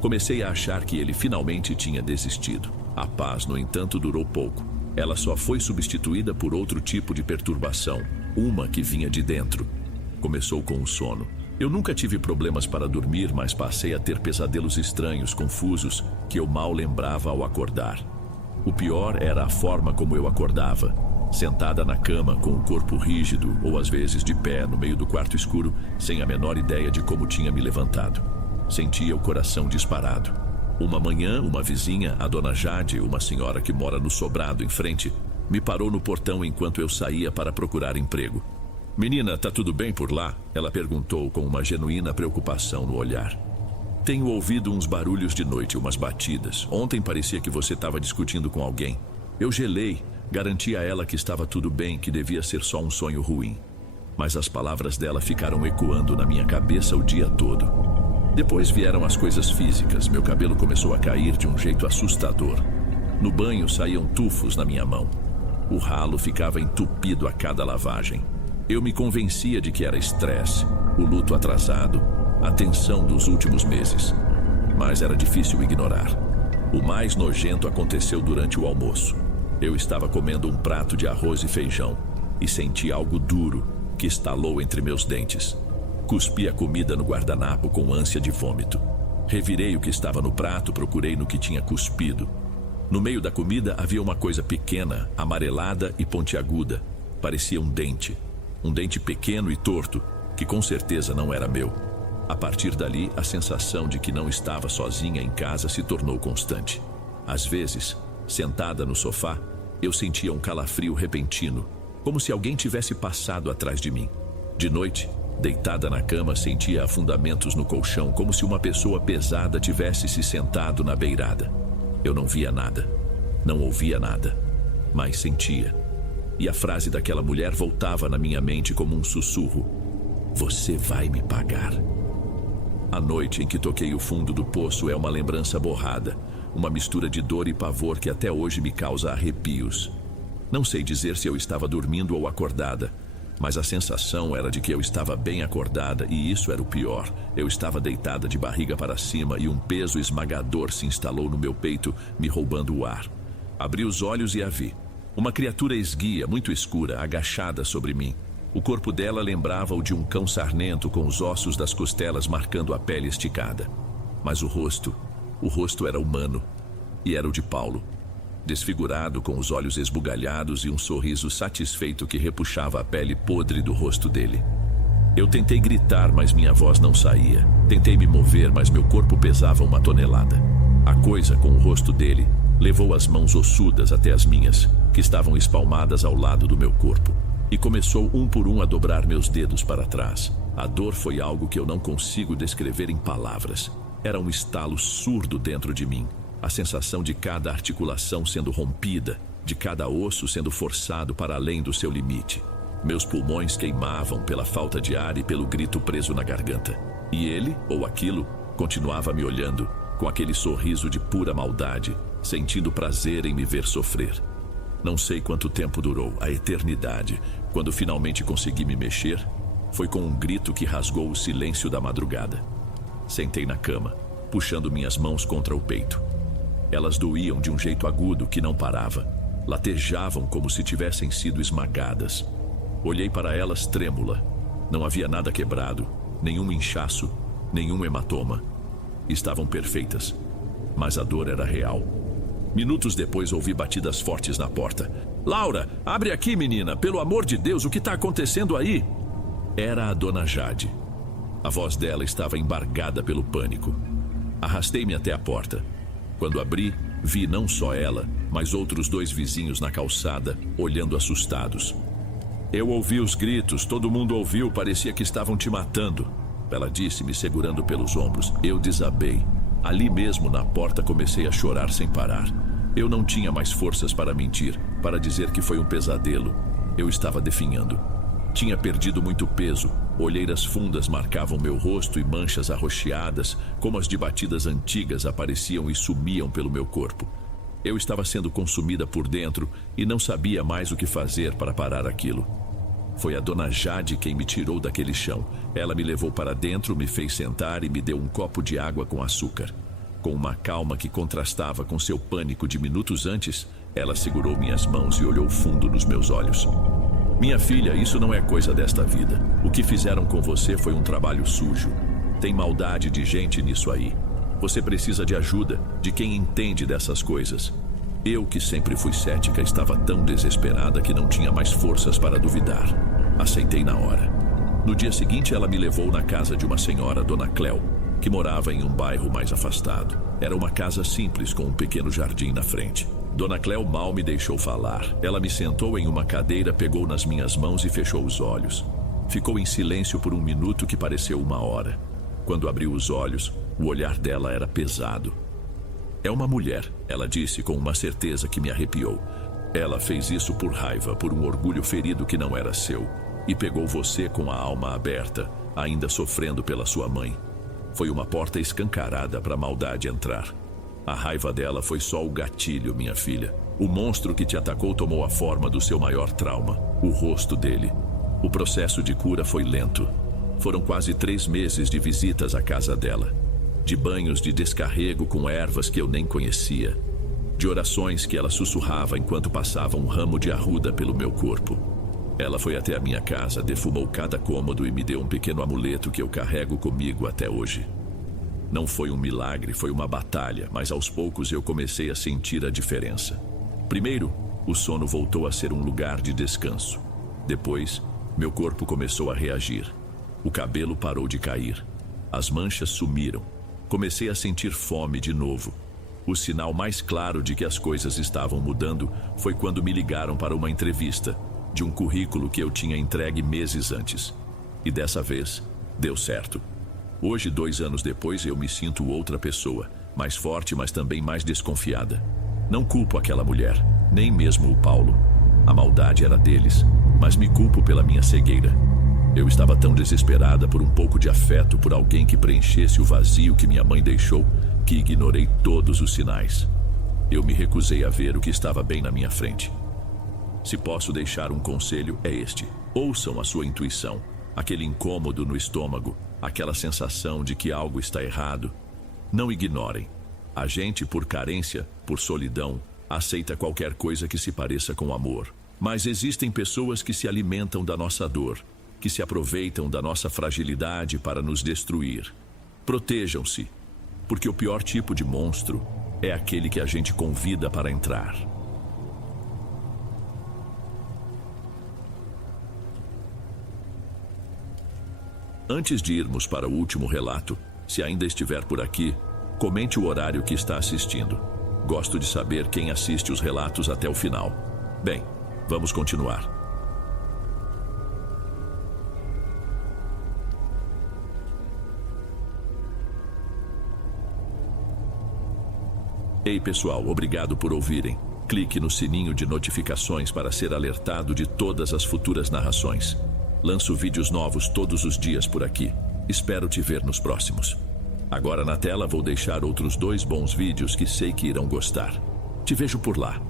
Comecei a achar que ele finalmente tinha desistido. A paz, no entanto, durou pouco. Ela só foi substituída por outro tipo de perturbação, uma que vinha de dentro. Começou com o sono. Eu nunca tive problemas para dormir, mas passei a ter pesadelos estranhos, confusos, que eu mal lembrava ao acordar. O pior era a forma como eu acordava. Sentada na cama, com o corpo rígido, ou às vezes de pé, no meio do quarto escuro, sem a menor ideia de como tinha me levantado. Sentia o coração disparado. Uma manhã, uma vizinha, a dona Jade, uma senhora que mora no sobrado em frente, me parou no portão enquanto eu saía para procurar emprego. "Menina, tá tudo bem por lá?" ela perguntou com uma genuína preocupação no olhar. "Tenho ouvido uns barulhos de noite, umas batidas. Ontem parecia que você estava discutindo com alguém." Eu gelei, garanti a ela que estava tudo bem, que devia ser só um sonho ruim. Mas as palavras dela ficaram ecoando na minha cabeça o dia todo. Depois vieram as coisas físicas. Meu cabelo começou a cair de um jeito assustador. No banho saíam tufos na minha mão. O ralo ficava entupido a cada lavagem. Eu me convencia de que era estresse, o luto atrasado, a tensão dos últimos meses. Mas era difícil ignorar. O mais nojento aconteceu durante o almoço. Eu estava comendo um prato de arroz e feijão e senti algo duro que estalou entre meus dentes. Cuspi a comida no guardanapo com ânsia de vômito. Revirei o que estava no prato, procurei no que tinha cuspido. No meio da comida havia uma coisa pequena, amarelada e pontiaguda. Parecia um dente. Um dente pequeno e torto, que com certeza não era meu. A partir dali, a sensação de que não estava sozinha em casa se tornou constante. Às vezes, sentada no sofá, eu sentia um calafrio repentino, como se alguém tivesse passado atrás de mim. De noite, deitada na cama, sentia afundamentos no colchão, como se uma pessoa pesada tivesse se sentado na beirada. Eu não via nada, não ouvia nada, mas sentia. E a frase daquela mulher voltava na minha mente como um sussurro: "Você vai me pagar." A noite em que toquei o fundo do poço é uma lembrança borrada, uma mistura de dor e pavor que até hoje me causa arrepios. Não sei dizer se eu estava dormindo ou acordada, mas a sensação era de que eu estava bem acordada, e isso era o pior. Eu estava deitada de barriga para cima e um peso esmagador se instalou no meu peito, me roubando o ar. Abri os olhos e a vi. Uma criatura esguia, muito escura, agachada sobre mim. O corpo dela lembrava o de um cão sarnento, com os ossos das costelas marcando a pele esticada. Mas o rosto era humano, e era o de Paulo. Desfigurado, com os olhos esbugalhados e um sorriso satisfeito que repuxava a pele podre do rosto dele. Eu tentei gritar, mas minha voz não saía. Tentei me mover, mas meu corpo pesava 1 tonelada. A coisa, com o rosto dele, levou as mãos ossudas até as minhas, que estavam espalmadas ao lado do meu corpo, e começou um por um a dobrar meus dedos para trás. A dor foi algo que eu não consigo descrever em palavras. Era um estalo surdo dentro de mim, a sensação de cada articulação sendo rompida, de cada osso sendo forçado para além do seu limite. Meus pulmões queimavam pela falta de ar e pelo grito preso na garganta. E ele, ou aquilo, continuava me olhando, com aquele sorriso de pura maldade, sentindo prazer em me ver sofrer. Não sei quanto tempo durou, a eternidade. Quando finalmente consegui me mexer, foi com um grito que rasgou o silêncio da madrugada. Sentei na cama, puxando minhas mãos contra o peito. Elas doíam de um jeito agudo que não parava. Latejavam como se tivessem sido esmagadas. Olhei para elas trêmula. Não havia nada quebrado, nenhum inchaço, nenhum hematoma. Estavam perfeitas, mas a dor era real. Minutos depois ouvi batidas fortes na porta. "Laura, abre aqui, menina! Pelo amor de Deus, o que está acontecendo aí?" Era a dona Jade. A voz dela estava embargada pelo pânico. Arrastei-me até a porta. Quando abri, vi não só ela, mas outros 2 vizinhos na calçada, olhando assustados. "Eu ouvi os gritos, todo mundo ouviu, parecia que estavam te matando", ela disse, me segurando pelos ombros. Eu desabei. Ali mesmo, na porta, comecei a chorar sem parar. Eu não tinha mais forças para mentir, para dizer que foi um pesadelo. Eu estava definhando. Tinha perdido muito peso. Olheiras fundas marcavam meu rosto e manchas arroxeadas, como as de batidas antigas, apareciam e sumiam pelo meu corpo. Eu estava sendo consumida por dentro e não sabia mais o que fazer para parar aquilo. Foi a dona Jade quem me tirou daquele chão. Ela me levou para dentro, me fez sentar e me deu um copo de água com açúcar. Com uma calma que contrastava com seu pânico de minutos antes, ela segurou minhas mãos e olhou fundo nos meus olhos. "Minha filha, isso não é coisa desta vida. O que fizeram com você foi um trabalho sujo. Tem maldade de gente nisso aí. Você precisa de ajuda, de quem entende dessas coisas." Eu, que sempre fui cética, estava tão desesperada que não tinha mais forças para duvidar. Aceitei na hora. No dia seguinte, ela me levou na casa de uma senhora, Dona Cléo, que morava em um bairro mais afastado. Era uma casa simples com um pequeno jardim na frente. Dona Cléo mal me deixou falar. Ela me sentou em uma cadeira, pegou nas minhas mãos e fechou os olhos. Ficou em silêncio por 1 minuto que pareceu 1 hora. Quando abriu os olhos, o olhar dela era pesado. "É uma mulher", ela disse com uma certeza que me arrepiou. "Ela fez isso por raiva, por um orgulho ferido que não era seu. E pegou você com a alma aberta, ainda sofrendo pela sua mãe. Foi uma porta escancarada para a maldade entrar. A raiva dela foi só o gatilho, minha filha. O monstro que te atacou tomou a forma do seu maior trauma, o rosto dele. O processo de cura foi lento. Foram quase 3 meses de visitas à casa dela. De banhos de descarrego com ervas que eu nem conhecia. De orações que ela sussurrava enquanto passava um ramo de arruda pelo meu corpo. Ela foi até a minha casa, defumou cada cômodo e me deu um pequeno amuleto que eu carrego comigo até hoje. Não foi um milagre, foi uma batalha, mas aos poucos eu comecei a sentir a diferença. Primeiro, o sono voltou a ser um lugar de descanso. Depois, meu corpo começou a reagir. O cabelo parou de cair. As manchas sumiram. Comecei a sentir fome de novo. O sinal mais claro de que as coisas estavam mudando foi quando me ligaram para uma entrevista de um currículo que eu tinha entregue meses antes. E dessa vez, deu certo. Hoje, 2 anos depois, eu me sinto outra pessoa, mais forte, mas também mais desconfiada. Não culpo aquela mulher, nem mesmo o Paulo. A maldade era deles, mas me culpo pela minha cegueira. Eu estava tão desesperada por um pouco de afeto, por alguém que preenchesse o vazio que minha mãe deixou, que ignorei todos os sinais. Eu me recusei a ver o que estava bem na minha frente. Se posso deixar um conselho, é este: ouçam a sua intuição, aquele incômodo no estômago, aquela sensação de que algo está errado. Não ignorem. A gente, por carência, por solidão, aceita qualquer coisa que se pareça com amor. Mas existem pessoas que se alimentam da nossa dor, que se aproveitam da nossa fragilidade para nos destruir. Protejam-se, porque o pior tipo de monstro é aquele que a gente convida para entrar. Antes de irmos para o último relato, se ainda estiver por aqui, comente o horário que está assistindo. Gosto de saber quem assiste os relatos até o final. Bem, vamos continuar. Ei pessoal, obrigado por ouvirem. Clique no sininho de notificações para ser alertado de todas as futuras narrações. Lanço vídeos novos todos os dias por aqui. Espero te ver nos próximos. Agora na tela vou deixar outros 2 bons vídeos que sei que irão gostar. Te vejo por lá.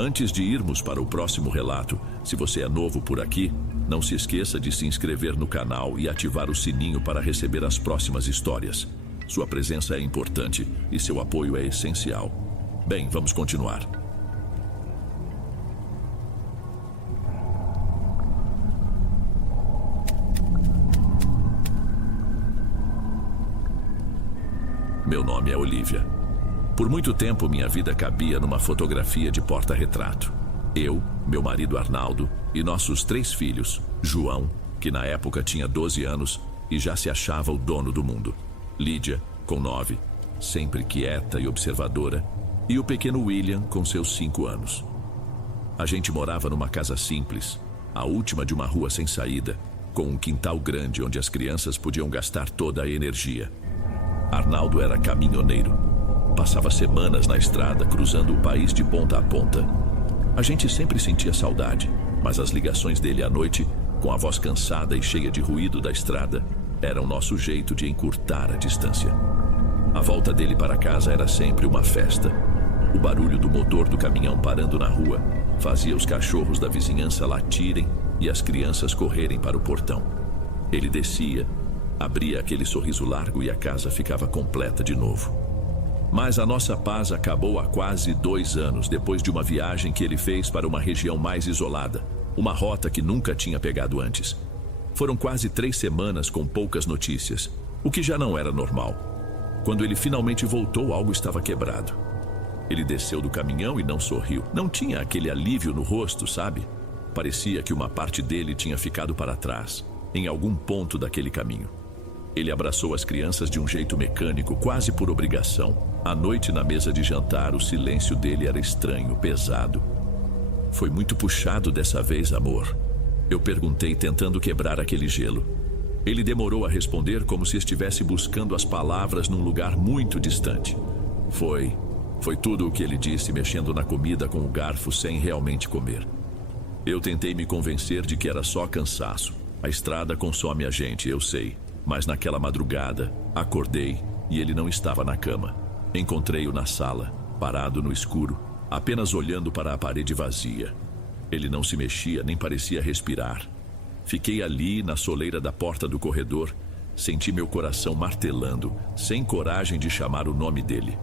Antes de irmos para o próximo relato, se você é novo por aqui, não se esqueça de se inscrever no canal e ativar o sininho para receber as próximas histórias. Sua presença é importante e seu apoio é essencial. Bem, vamos continuar. Meu nome é Olivia. Por muito tempo, minha vida cabia numa fotografia de porta-retrato. Eu, meu marido Arnaldo e nossos 3 filhos, João, que na época tinha 12 anos e já se achava o dono do mundo, Lídia, com 9, sempre quieta e observadora, e o pequeno William, com seus 5 anos. A gente morava numa casa simples, a última de uma rua sem saída, com um quintal grande onde as crianças podiam gastar toda a energia. Arnaldo era caminhoneiro. Passava semanas na estrada, cruzando o país de ponta a ponta. A gente sempre sentia saudade, mas as ligações dele à noite, com a voz cansada e cheia de ruído da estrada, eram nosso jeito de encurtar a distância. A volta dele para casa era sempre uma festa. O barulho do motor do caminhão parando na rua fazia os cachorros da vizinhança latirem e as crianças correrem para o portão. Ele descia, abria aquele sorriso largo e a casa ficava completa de novo. Mas a nossa paz acabou há quase 2 anos, depois de uma viagem que ele fez para uma região mais isolada, uma rota que nunca tinha pegado antes. Foram quase 3 semanas com poucas notícias, o que já não era normal. Quando ele finalmente voltou, algo estava quebrado. Ele desceu do caminhão e não sorriu. Não tinha aquele alívio no rosto, sabe? Parecia que uma parte dele tinha ficado para trás, em algum ponto daquele caminho. Ele abraçou as crianças de um jeito mecânico, quase por obrigação. À noite, na mesa de jantar, o silêncio dele era estranho, pesado. Foi muito puxado dessa vez, amor. Eu perguntei, tentando quebrar aquele gelo. Ele demorou a responder como se estivesse buscando as palavras num lugar muito distante. Foi tudo o que ele disse, mexendo na comida com o garfo sem realmente comer. Eu tentei me convencer de que era só cansaço. A estrada consome a gente, eu sei. Mas naquela madrugada, acordei e ele não estava na cama. Encontrei-o na sala, parado no escuro, apenas olhando para a parede vazia. Ele não se mexia, nem parecia respirar. Fiquei ali, na soleira da porta do corredor, senti meu coração martelando, sem coragem de chamar o nome dele.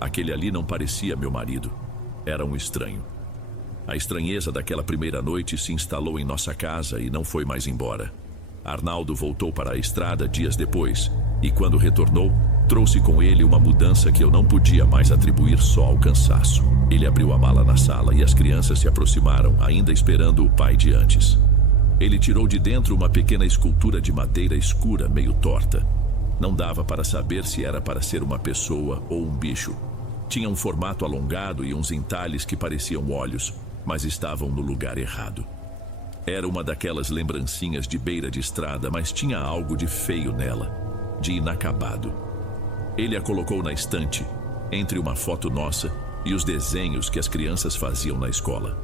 Aquele ali não parecia meu marido. Era um estranho. A estranheza daquela primeira noite se instalou em nossa casa e não foi mais embora. Arnaldo voltou para a estrada dias depois, e quando retornou, trouxe com ele uma mudança que eu não podia mais atribuir só ao cansaço. Ele abriu a mala na sala e as crianças se aproximaram, ainda esperando o pai de antes. Ele tirou de dentro uma pequena escultura de madeira escura, meio torta. Não dava para saber se era para ser uma pessoa ou um bicho. Tinha um formato alongado e uns entalhes que pareciam olhos, mas estavam no lugar errado. Era uma daquelas lembrancinhas de beira de estrada, mas tinha algo de feio nela, de inacabado. Ele a colocou na estante, entre uma foto nossa e os desenhos que as crianças faziam na escola.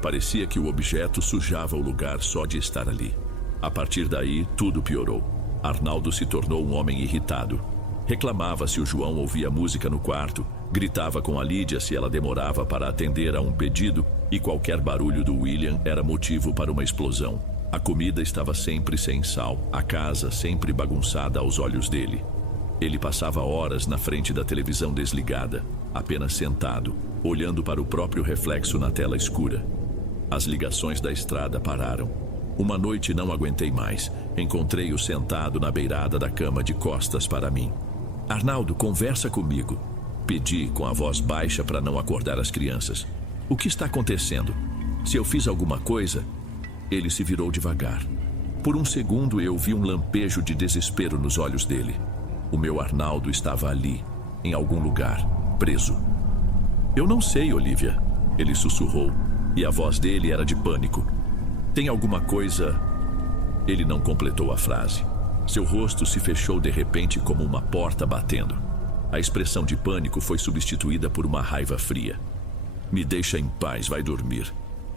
Parecia que o objeto sujava o lugar só de estar ali. A partir daí, tudo piorou. Arnaldo se tornou um homem irritado. Reclamava se o João ouvia música no quarto, gritava com a Lídia se ela demorava para atender a um pedido, e qualquer barulho do William era motivo para uma explosão. A comida estava sempre sem sal, a casa sempre bagunçada aos olhos dele. Ele passava horas na frente da televisão desligada, apenas sentado, olhando para o próprio reflexo na tela escura. As ligações da estrada pararam. Uma noite não aguentei mais. Encontrei-o sentado na beirada da cama de costas para mim. Arnaldo, conversa comigo. Pedi com a voz baixa para não acordar as crianças. O que está acontecendo? Se eu fiz alguma coisa? Ele se virou devagar. Por um segundo eu vi um lampejo de desespero nos olhos dele. O meu Arnaldo estava ali, em algum lugar, preso. Eu não sei, Olivia. Ele sussurrou, e a voz dele era de pânico. Tem alguma coisa... Ele não completou a frase. Seu rosto se fechou de repente como uma porta batendo. A expressão de pânico foi substituída por uma raiva fria. Me deixa em paz, vai dormir.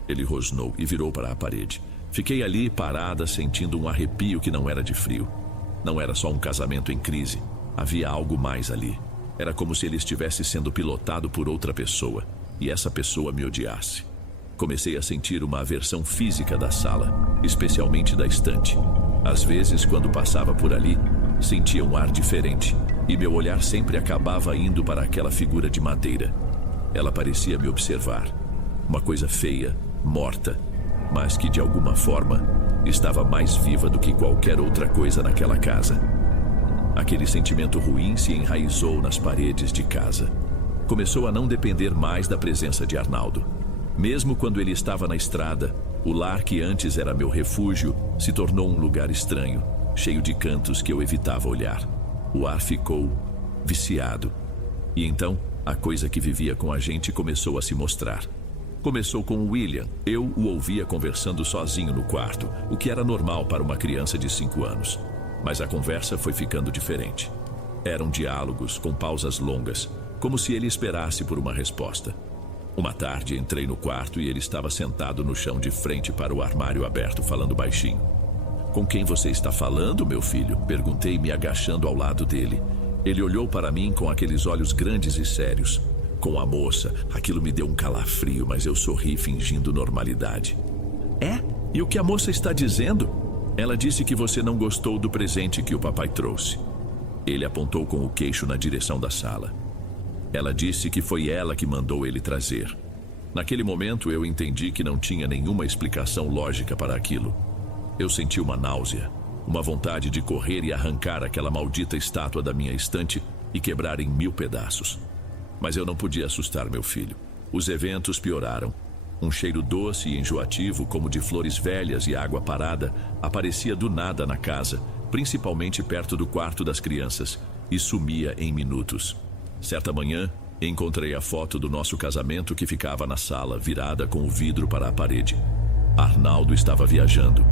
Ele rosnou e virou para a parede. Fiquei ali parada, sentindo um arrepio que não era de frio. Não era só um casamento em crise. Havia algo mais ali. Era como se ele estivesse sendo pilotado por outra pessoa. e essa pessoa me odiasse. Comecei a sentir uma aversão física da sala, especialmente da estante. Às vezes, quando passava por ali, sentia um ar diferente, e meu olhar sempre acabava indo para aquela figura de madeira. Ela parecia me observar. Uma coisa feia, morta, mas que de alguma forma estava mais viva do que qualquer outra coisa naquela casa. Aquele sentimento ruim se enraizou nas paredes de casa. Começou a não depender mais da presença de Arnaldo. Mesmo quando ele estava na estrada, o lar que antes era meu refúgio se tornou um lugar estranho, cheio de cantos que eu evitava olhar. O ar ficou viciado. E então, a coisa que vivia com a gente começou a se mostrar. Começou com o William. Eu o ouvia conversando sozinho no quarto, o que era normal para uma criança de 5 anos. Mas a conversa foi ficando diferente. Eram diálogos com pausas longas, como se ele esperasse por uma resposta. Uma tarde entrei no quarto e ele estava sentado no chão de frente para o armário aberto, falando baixinho. "Com quem você está falando, meu filho?" Perguntei, me agachando ao lado dele. Ele olhou para mim com aqueles olhos grandes e sérios. "Com a moça." Aquilo me deu um calafrio, mas eu sorri fingindo normalidade. "É? E o que a moça está dizendo?" "Ela disse que você não gostou do presente que o papai trouxe." Ele apontou com o queixo na direção da sala. "Ela disse que foi ela que mandou ele trazer." Naquele momento eu entendi que não tinha nenhuma explicação lógica para aquilo. Eu senti uma náusea, uma vontade de correr e arrancar aquela maldita estátua da minha estante e quebrar em 1000 pedaços. Mas eu não podia assustar meu filho. Os eventos pioraram. Um cheiro doce e enjoativo, como de flores velhas e água parada, aparecia do nada na casa, principalmente perto do quarto das crianças, e sumia em minutos. Certa manhã, encontrei a foto do nosso casamento que ficava na sala, virada com o vidro para a parede. Arnaldo estava viajando.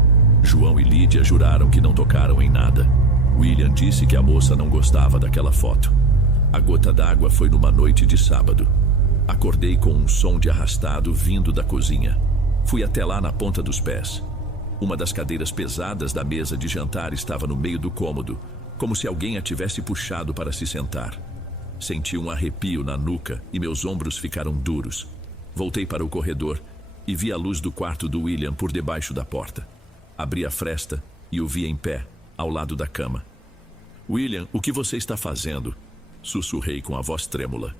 João e Lídia juraram que não tocaram em nada. William disse que a moça não gostava daquela foto. A gota d'água foi numa noite de sábado. Acordei com um som de arrastado vindo da cozinha. Fui até lá na ponta dos pés. Uma das cadeiras pesadas da mesa de jantar estava no meio do cômodo, como se alguém a tivesse puxado para se sentar. Senti um arrepio na nuca e meus ombros ficaram duros. Voltei para o corredor e vi a luz do quarto do William por debaixo da porta. Abri a fresta e o vi em pé, ao lado da cama. "William, o que você está fazendo?" Sussurrei com a voz trêmula.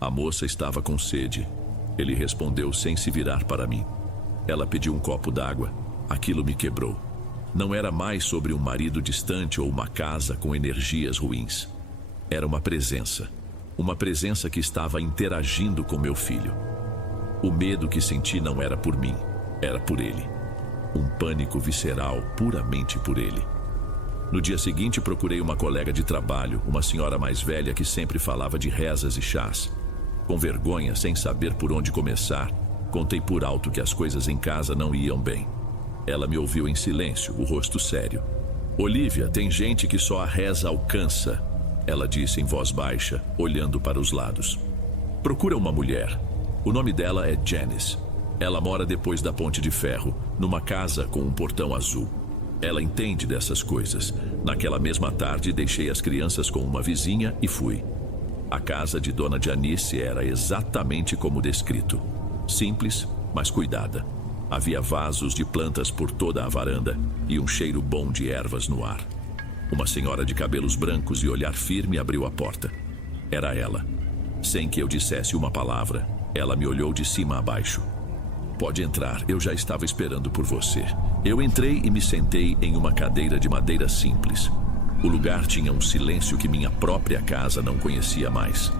A moça estava com sede. Ele respondeu sem se virar para mim. Ela pediu um copo d'água. Aquilo me quebrou. Não era mais sobre um marido distante ou uma casa com energias ruins. Era uma presença que estava interagindo com meu filho. O medo que senti não era por mim, era por ele. Um pânico visceral puramente por ele. No dia seguinte procurei uma colega de trabalho, uma senhora mais velha que sempre falava de rezas e chás. Com vergonha, sem saber por onde começar, contei por alto que as coisas em casa não iam bem. Ela me ouviu em silêncio, o rosto sério. "Olívia, tem gente que só a reza alcança," ela disse em voz baixa, olhando para os lados. "Procura uma mulher. O nome dela é Janice. Ela mora depois da Ponte de Ferro, numa casa com um portão azul. Ela entende dessas coisas. Naquela mesma tarde, deixei as crianças com uma vizinha e fui. A casa de Dona Janice era exatamente como descrito. Simples, mas cuidada. Havia vasos de plantas por toda a varanda e um cheiro bom de ervas no ar. Uma senhora de cabelos brancos e olhar firme abriu a porta. Era ela. Sem que eu dissesse uma palavra, ela me olhou de cima a baixo. "Pode entrar, eu já estava esperando por você." Eu entrei e me sentei em uma cadeira de madeira simples. O lugar tinha um silêncio que minha própria casa não conhecia mais.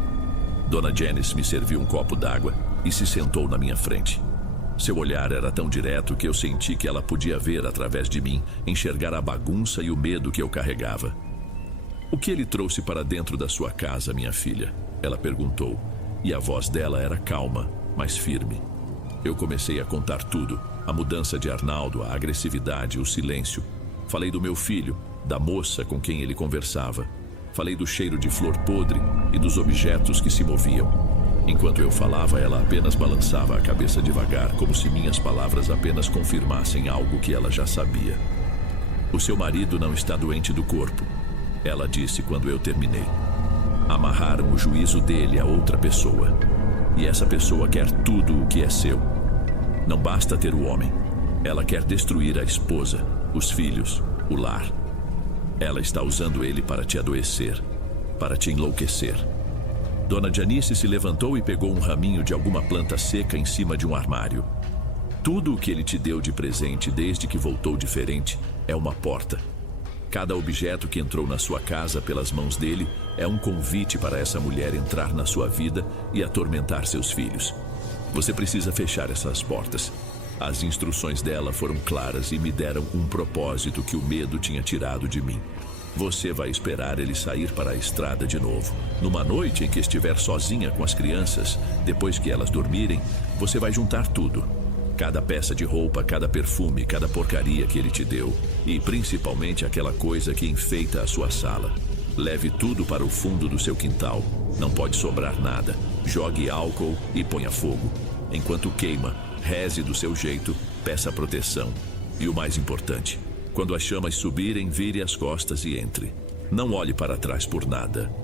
Dona Janice me serviu um copo d'água e se sentou na minha frente. Seu olhar era tão direto que eu senti que ela podia ver através de mim, enxergar a bagunça e o medo que eu carregava. "O que ele trouxe para dentro da sua casa, minha filha?" ela perguntou, e a voz dela era calma, mas firme. Eu comecei a contar tudo, a mudança de Arnaldo, a agressividade, o silêncio. Falei do meu filho, da moça com quem ele conversava. Falei do cheiro de flor podre e dos objetos que se moviam. Enquanto eu falava, ela apenas balançava a cabeça devagar, como se minhas palavras apenas confirmassem algo que ela já sabia. "O seu marido não está doente do corpo," ela disse quando eu terminei. "Amarraram o juízo dele a outra pessoa." E essa pessoa quer tudo o que é seu. Não basta ter o homem. Ela quer destruir a esposa, os filhos, o lar. Ela está usando ele para te adoecer, para te enlouquecer. Dona Janice se levantou e pegou um raminho de alguma planta seca em cima de um armário. Tudo o que ele te deu de presente desde que voltou diferente é uma porta. Cada objeto que entrou na sua casa pelas mãos dele é um convite para essa mulher entrar na sua vida e atormentar seus filhos. Você precisa fechar essas portas. As instruções dela foram claras e me deram um propósito que o medo tinha tirado de mim. Você vai esperar ele sair para a estrada de novo. Numa noite em que estiver sozinha com as crianças, depois que elas dormirem, você vai juntar tudo. Cada peça de roupa, cada perfume, cada porcaria que ele te deu. E principalmente aquela coisa que enfeita a sua sala. Leve tudo para o fundo do seu quintal. Não pode sobrar nada. Jogue álcool e ponha fogo. Enquanto queima, reze do seu jeito, peça proteção. E o mais importante, quando as chamas subirem, vire as costas e entre. Não olhe para trás por nada.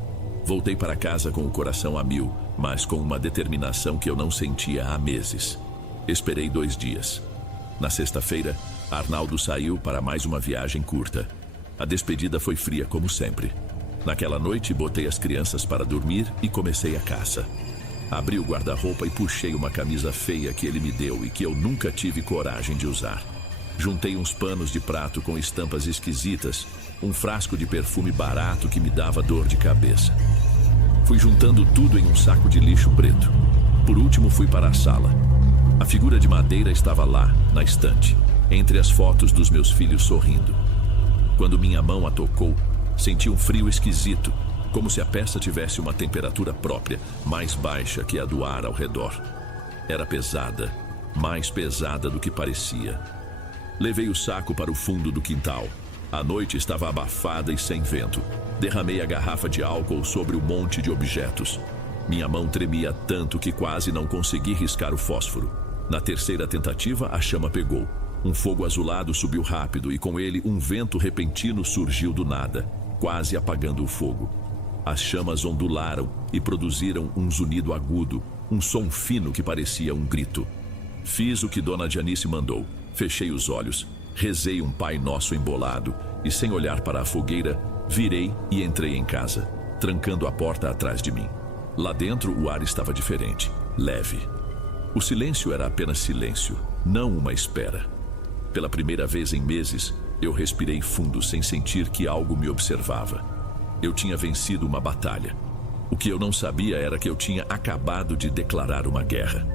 Voltei para casa com o coração a mil, mas com uma determinação que eu não sentia há meses. Esperei 2 dias. Na sexta-feira, Arnaldo saiu para mais uma viagem curta. A despedida foi fria como sempre. Naquela noite, botei as crianças para dormir e comecei a caça. Abri o guarda-roupa e puxei uma camisa feia que ele me deu e que eu nunca tive coragem de usar. Juntei uns panos de prato com estampas esquisitas, um frasco de perfume barato que me dava dor de cabeça. Fui juntando tudo em um saco de lixo preto. Por último, fui para a sala. A figura de madeira estava lá, na estante, entre as fotos dos meus filhos sorrindo. Quando minha mão a tocou, senti um frio esquisito, como se a peça tivesse uma temperatura própria, mais baixa que a do ar ao redor. Era pesada, mais pesada do que parecia. Levei o saco para o fundo do quintal. A noite estava abafada e sem vento. Derramei a garrafa de álcool sobre o monte de objetos. Minha mão tremia tanto que quase não consegui riscar o fósforo. Na terceira tentativa, a chama pegou. Um fogo azulado subiu rápido e com ele um vento repentino surgiu do nada, quase apagando o fogo. As chamas ondularam e produziram um zunido agudo, um som fino que parecia um grito. Fiz o que Dona Janice mandou. Fechei os olhos, rezei um Pai Nosso embolado e, sem olhar para a fogueira, virei e entrei em casa, trancando a porta atrás de mim. Lá dentro o ar estava diferente, leve. O silêncio era apenas silêncio, não uma espera. Pela primeira vez em meses, eu respirei fundo sem sentir que algo me observava. Eu tinha vencido uma batalha. O que eu não sabia era que eu tinha acabado de declarar uma guerra.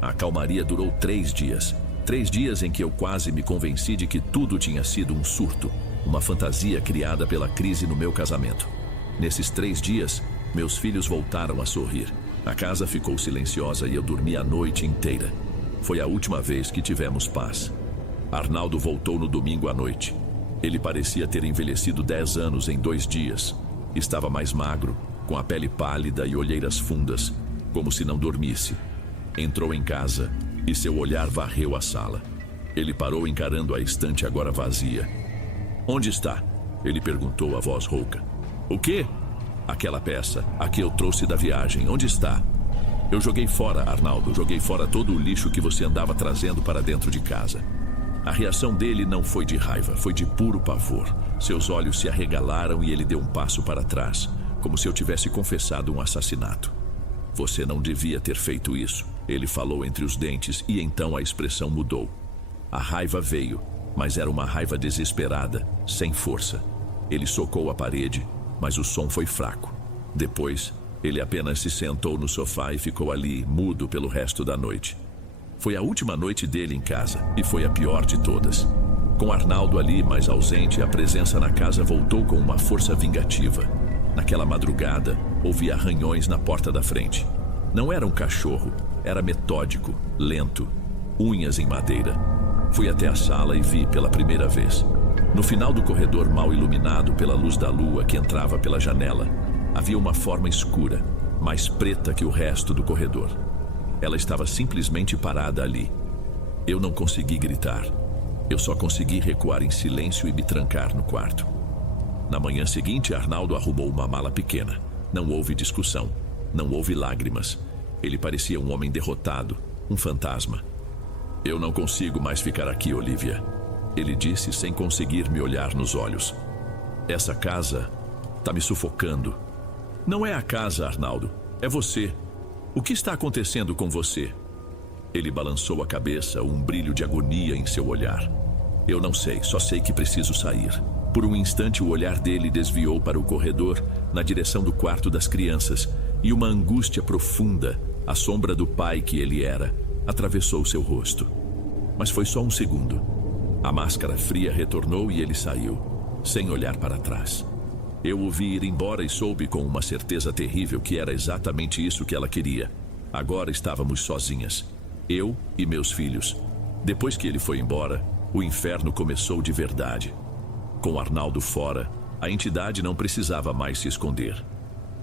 A calmaria durou 3 dias. 3 dias em que eu quase me convenci de que tudo tinha sido um surto, uma fantasia criada pela crise no meu casamento. Nesses 3 dias, meus filhos voltaram a sorrir. A casa ficou silenciosa e eu dormi a noite inteira. Foi a última vez que tivemos paz. Arnaldo voltou no domingo à noite. Ele parecia ter envelhecido 10 anos em 2 dias. Estava mais magro, com a pele pálida e olheiras fundas, como se não dormisse. Entrou em casa e seu olhar varreu a sala. Ele parou encarando a estante agora vazia. "Onde está?" ele perguntou a voz rouca. "O quê?" "Aquela peça, a que eu trouxe da viagem, onde está?" "Eu joguei fora, Arnaldo, joguei fora todo o lixo que você andava trazendo para dentro de casa." A reação dele não foi de raiva, foi de puro pavor. Seus olhos se arregalaram e ele deu um passo para trás, como se eu tivesse confessado um assassinato. "Você não devia ter feito isso", ele falou entre os dentes e então a expressão mudou. A raiva veio, mas era uma raiva desesperada, sem força. Ele socou a parede, mas o som foi fraco. Depois, ele apenas se sentou no sofá e ficou ali, mudo pelo resto da noite. Foi a última noite dele em casa e foi a pior de todas. Com Arnaldo ali, mais ausente, a presença na casa voltou com uma força vingativa. Naquela madrugada, ouvi arranhões na porta da frente. Não era um cachorro, era metódico, lento, unhas em madeira. Fui até a sala e vi pela primeira vez. No final do corredor mal iluminado pela luz da lua que entrava pela janela, havia uma forma escura, mais preta que o resto do corredor. Ela estava simplesmente parada ali. Eu não consegui gritar. Eu só consegui recuar em silêncio e me trancar no quarto. Na manhã seguinte, Arnaldo arrumou uma mala pequena. Não houve discussão, não houve lágrimas. Ele parecia um homem derrotado, um fantasma. Eu não consigo mais ficar aqui, Olivia, ele disse sem conseguir me olhar nos olhos. Essa casa está me sufocando. Não é a casa, Arnaldo, é você. O que está acontecendo com você? Ele balançou a cabeça, um brilho de agonia em seu olhar. Eu não sei, só sei que preciso sair. Por um instante o olhar dele desviou para o corredor, na direção do quarto das crianças, e uma angústia profunda, a sombra do pai que ele era, atravessou seu rosto. Mas foi só um segundo. A máscara fria retornou e ele saiu, sem olhar para trás. Eu o vi ir embora e soube com uma certeza terrível que era exatamente isso que ela queria. Agora estávamos sozinhas, eu e meus filhos. Depois que ele foi embora, o inferno começou de verdade. Com Arnaldo fora, a entidade não precisava mais se esconder.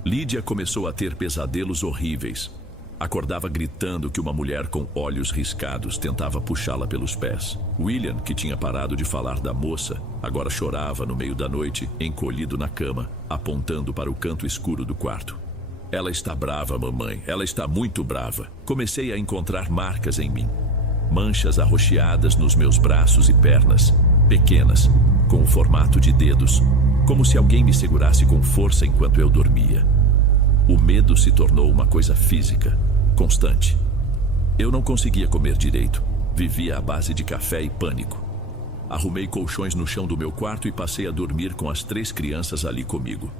Lídia começou a ter pesadelos horríveis. Acordava gritando que uma mulher com olhos riscados tentava puxá-la pelos pés. William, que tinha parado de falar da moça, agora chorava no meio da noite, encolhido na cama, apontando para o canto escuro do quarto. Ela está brava, mamãe. Ela está muito brava. Comecei a encontrar marcas em mim. Manchas arroxeadas nos meus braços e pernas, pequenas, com o formato de dedos, como se alguém me segurasse com força enquanto eu dormia. O medo se tornou uma coisa física, constante. Eu não conseguia comer direito. Vivia à base de café e pânico. Arrumei colchões no chão do meu quarto e passei a dormir com as 3 crianças ali comigo.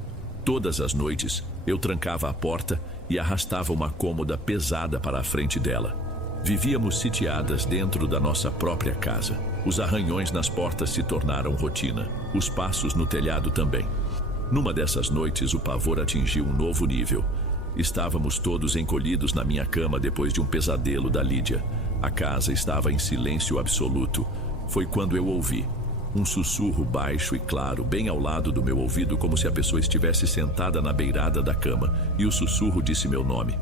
Todas as noites, eu trancava a porta e arrastava uma cômoda pesada para a frente dela. Vivíamos sitiadas dentro da nossa própria casa. Os arranhões nas portas se tornaram rotina. Os passos no telhado também. Numa dessas noites, o pavor atingiu um novo nível. Estávamos todos encolhidos na minha cama depois de um pesadelo da Lídia. A casa estava em silêncio absoluto. Foi quando eu ouvi um sussurro baixo e claro, bem ao lado do meu ouvido, como se a pessoa estivesse sentada na beirada da cama. E o sussurro disse meu nome: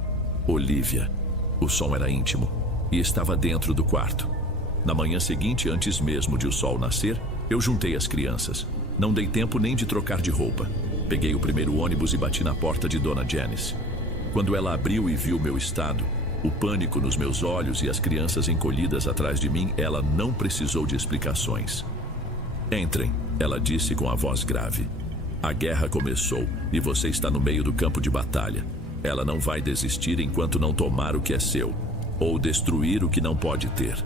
Olivia. O som era íntimo e estava dentro do quarto. Na manhã seguinte, antes mesmo de o sol nascer, eu juntei as crianças. Não dei tempo nem de trocar de roupa. Peguei o primeiro ônibus e bati na porta de Dona Janice. Quando ela abriu e viu meu estado, o pânico nos meus olhos e as crianças encolhidas atrás de mim, ela não precisou de explicações. Entrem, ela disse com a voz grave. A guerra começou e você está no meio do campo de batalha. Ela não vai desistir enquanto não tomar o que é seu, ou destruir o que não pode ter.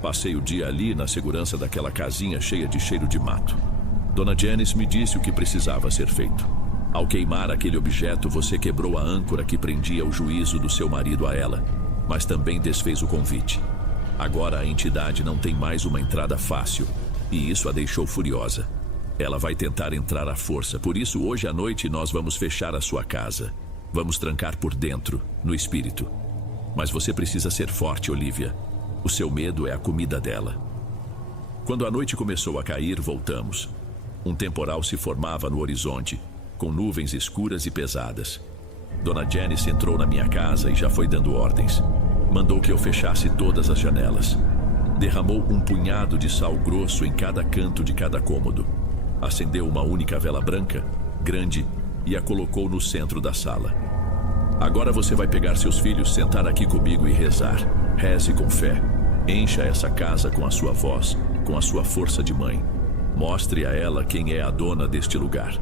Passei o dia ali na segurança daquela casinha cheia de cheiro de mato. Dona Janice me disse o que precisava ser feito. Ao queimar aquele objeto, você quebrou a âncora que prendia o juízo do seu marido a ela, mas também desfez o convite. Agora a entidade não tem mais uma entrada fácil, e isso a deixou furiosa. Ela vai tentar entrar à força, por isso hoje à noite nós vamos fechar a sua casa. Vamos trancar por dentro, no espírito. Mas você precisa ser forte, Olivia. O seu medo é a comida dela. Quando a noite começou a cair, voltamos. Um temporal se formava no horizonte, com nuvens escuras e pesadas. Dona Janice entrou na minha casa e já foi dando ordens. Mandou que eu fechasse todas as janelas. Derramou um punhado de sal grosso em cada canto de cada cômodo. Acendeu uma única vela branca, grande, e a colocou no centro da sala. Agora você vai pegar seus filhos, sentar aqui comigo e rezar. Reze com fé. Encha essa casa com a sua voz, com a sua força de mãe. Mostre a ela quem é a dona deste lugar.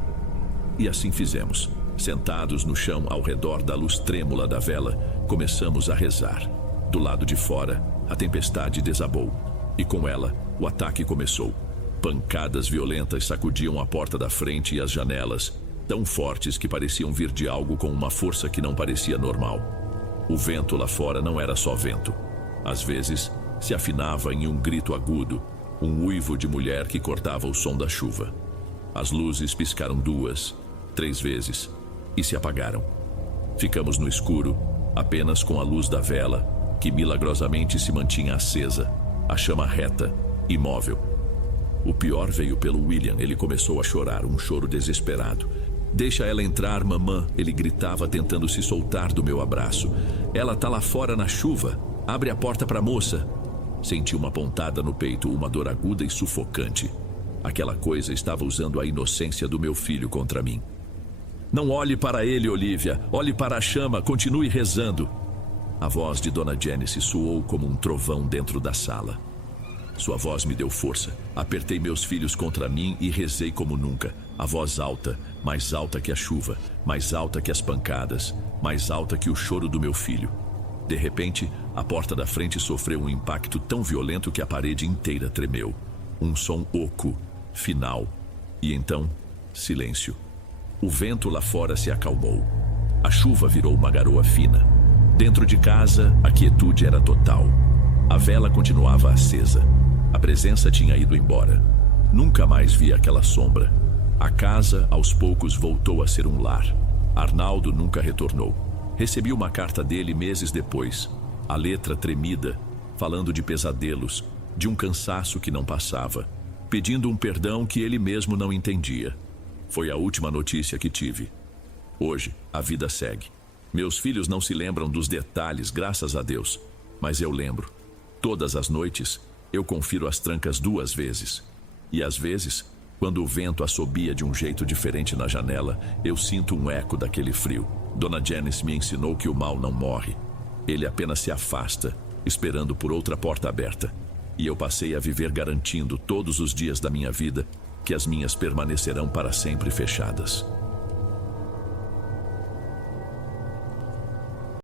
E assim fizemos. Sentados no chão ao redor da luz trêmula da vela, começamos a rezar. Do lado de fora, a tempestade desabou. E com ela, o ataque começou. Pancadas violentas sacudiam a porta da frente e as janelas, tão fortes que pareciam vir de algo com uma força que não parecia normal. O vento lá fora não era só vento. Às vezes, se afinava em um grito agudo, um uivo de mulher que cortava o som da chuva. As luzes piscaram 2, 3 vezes e se apagaram. Ficamos no escuro, apenas com a luz da vela, que milagrosamente se mantinha acesa, a chama reta, imóvel. O pior veio pelo William. Ele começou a chorar, um choro desesperado. Deixa ela entrar, mamã, ele gritava, tentando se soltar do meu abraço. Ela tá lá fora na chuva. Abre a porta para a moça. Senti uma pontada no peito, uma dor aguda e sufocante. Aquela coisa estava usando a inocência do meu filho contra mim. Não olhe para ele, Olivia. Olhe para a chama, continue rezando. A voz de Dona Janice soou como um trovão dentro da sala. Sua voz me deu força. Apertei meus filhos contra mim e rezei como nunca. A voz alta, mais alta que a chuva, mais alta que as pancadas, mais alta que o choro do meu filho. De repente, a porta da frente sofreu um impacto tão violento que a parede inteira tremeu. Um som oco, final. E então, silêncio. O vento lá fora se acalmou. A chuva virou uma garoa fina. Dentro de casa, a quietude era total. A vela continuava acesa. A presença tinha ido embora. Nunca mais vi aquela sombra. A casa, aos poucos, voltou a ser um lar. Arnaldo nunca retornou. Recebi uma carta dele meses depois. A letra tremida, falando de pesadelos, de um cansaço que não passava, pedindo um perdão que ele mesmo não entendia. Foi a última notícia que tive. Hoje, a vida segue. Meus filhos não se lembram dos detalhes, graças a Deus. Mas eu lembro. Todas as noites, eu confiro as trancas 2 vezes. E às vezes, quando o vento assobia de um jeito diferente na janela, eu sinto um eco daquele frio. Dona Janice me ensinou que o mal não morre. Ele apenas se afasta, esperando por outra porta aberta. E eu passei a viver garantindo todos os dias da minha vida que as minhas permanecerão para sempre fechadas.